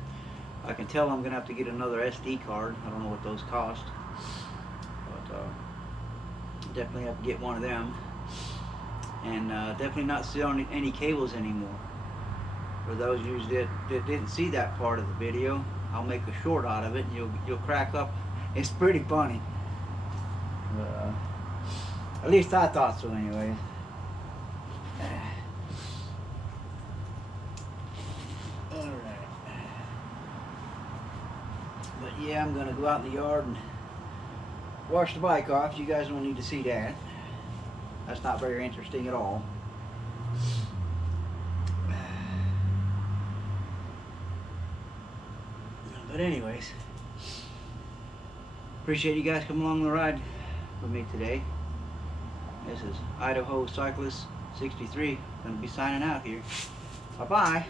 I can tell I'm gonna have to get another SD card. I don't know what those cost, but definitely have to get one of them. And definitely not selling any cables anymore. For those of you that didn't see that part of the video, I'll make a short out of it, and you'll crack up. It's pretty funny. At least I thought so, anyways. All right. But yeah, I'm gonna go out in the yard and wash the bike off. You guys don't need to see that. That's not very interesting at all. But anyways, appreciate you guys coming along the ride with me today. This is Idaho Cyclist 63. Gonna be signing out here. Bye-bye.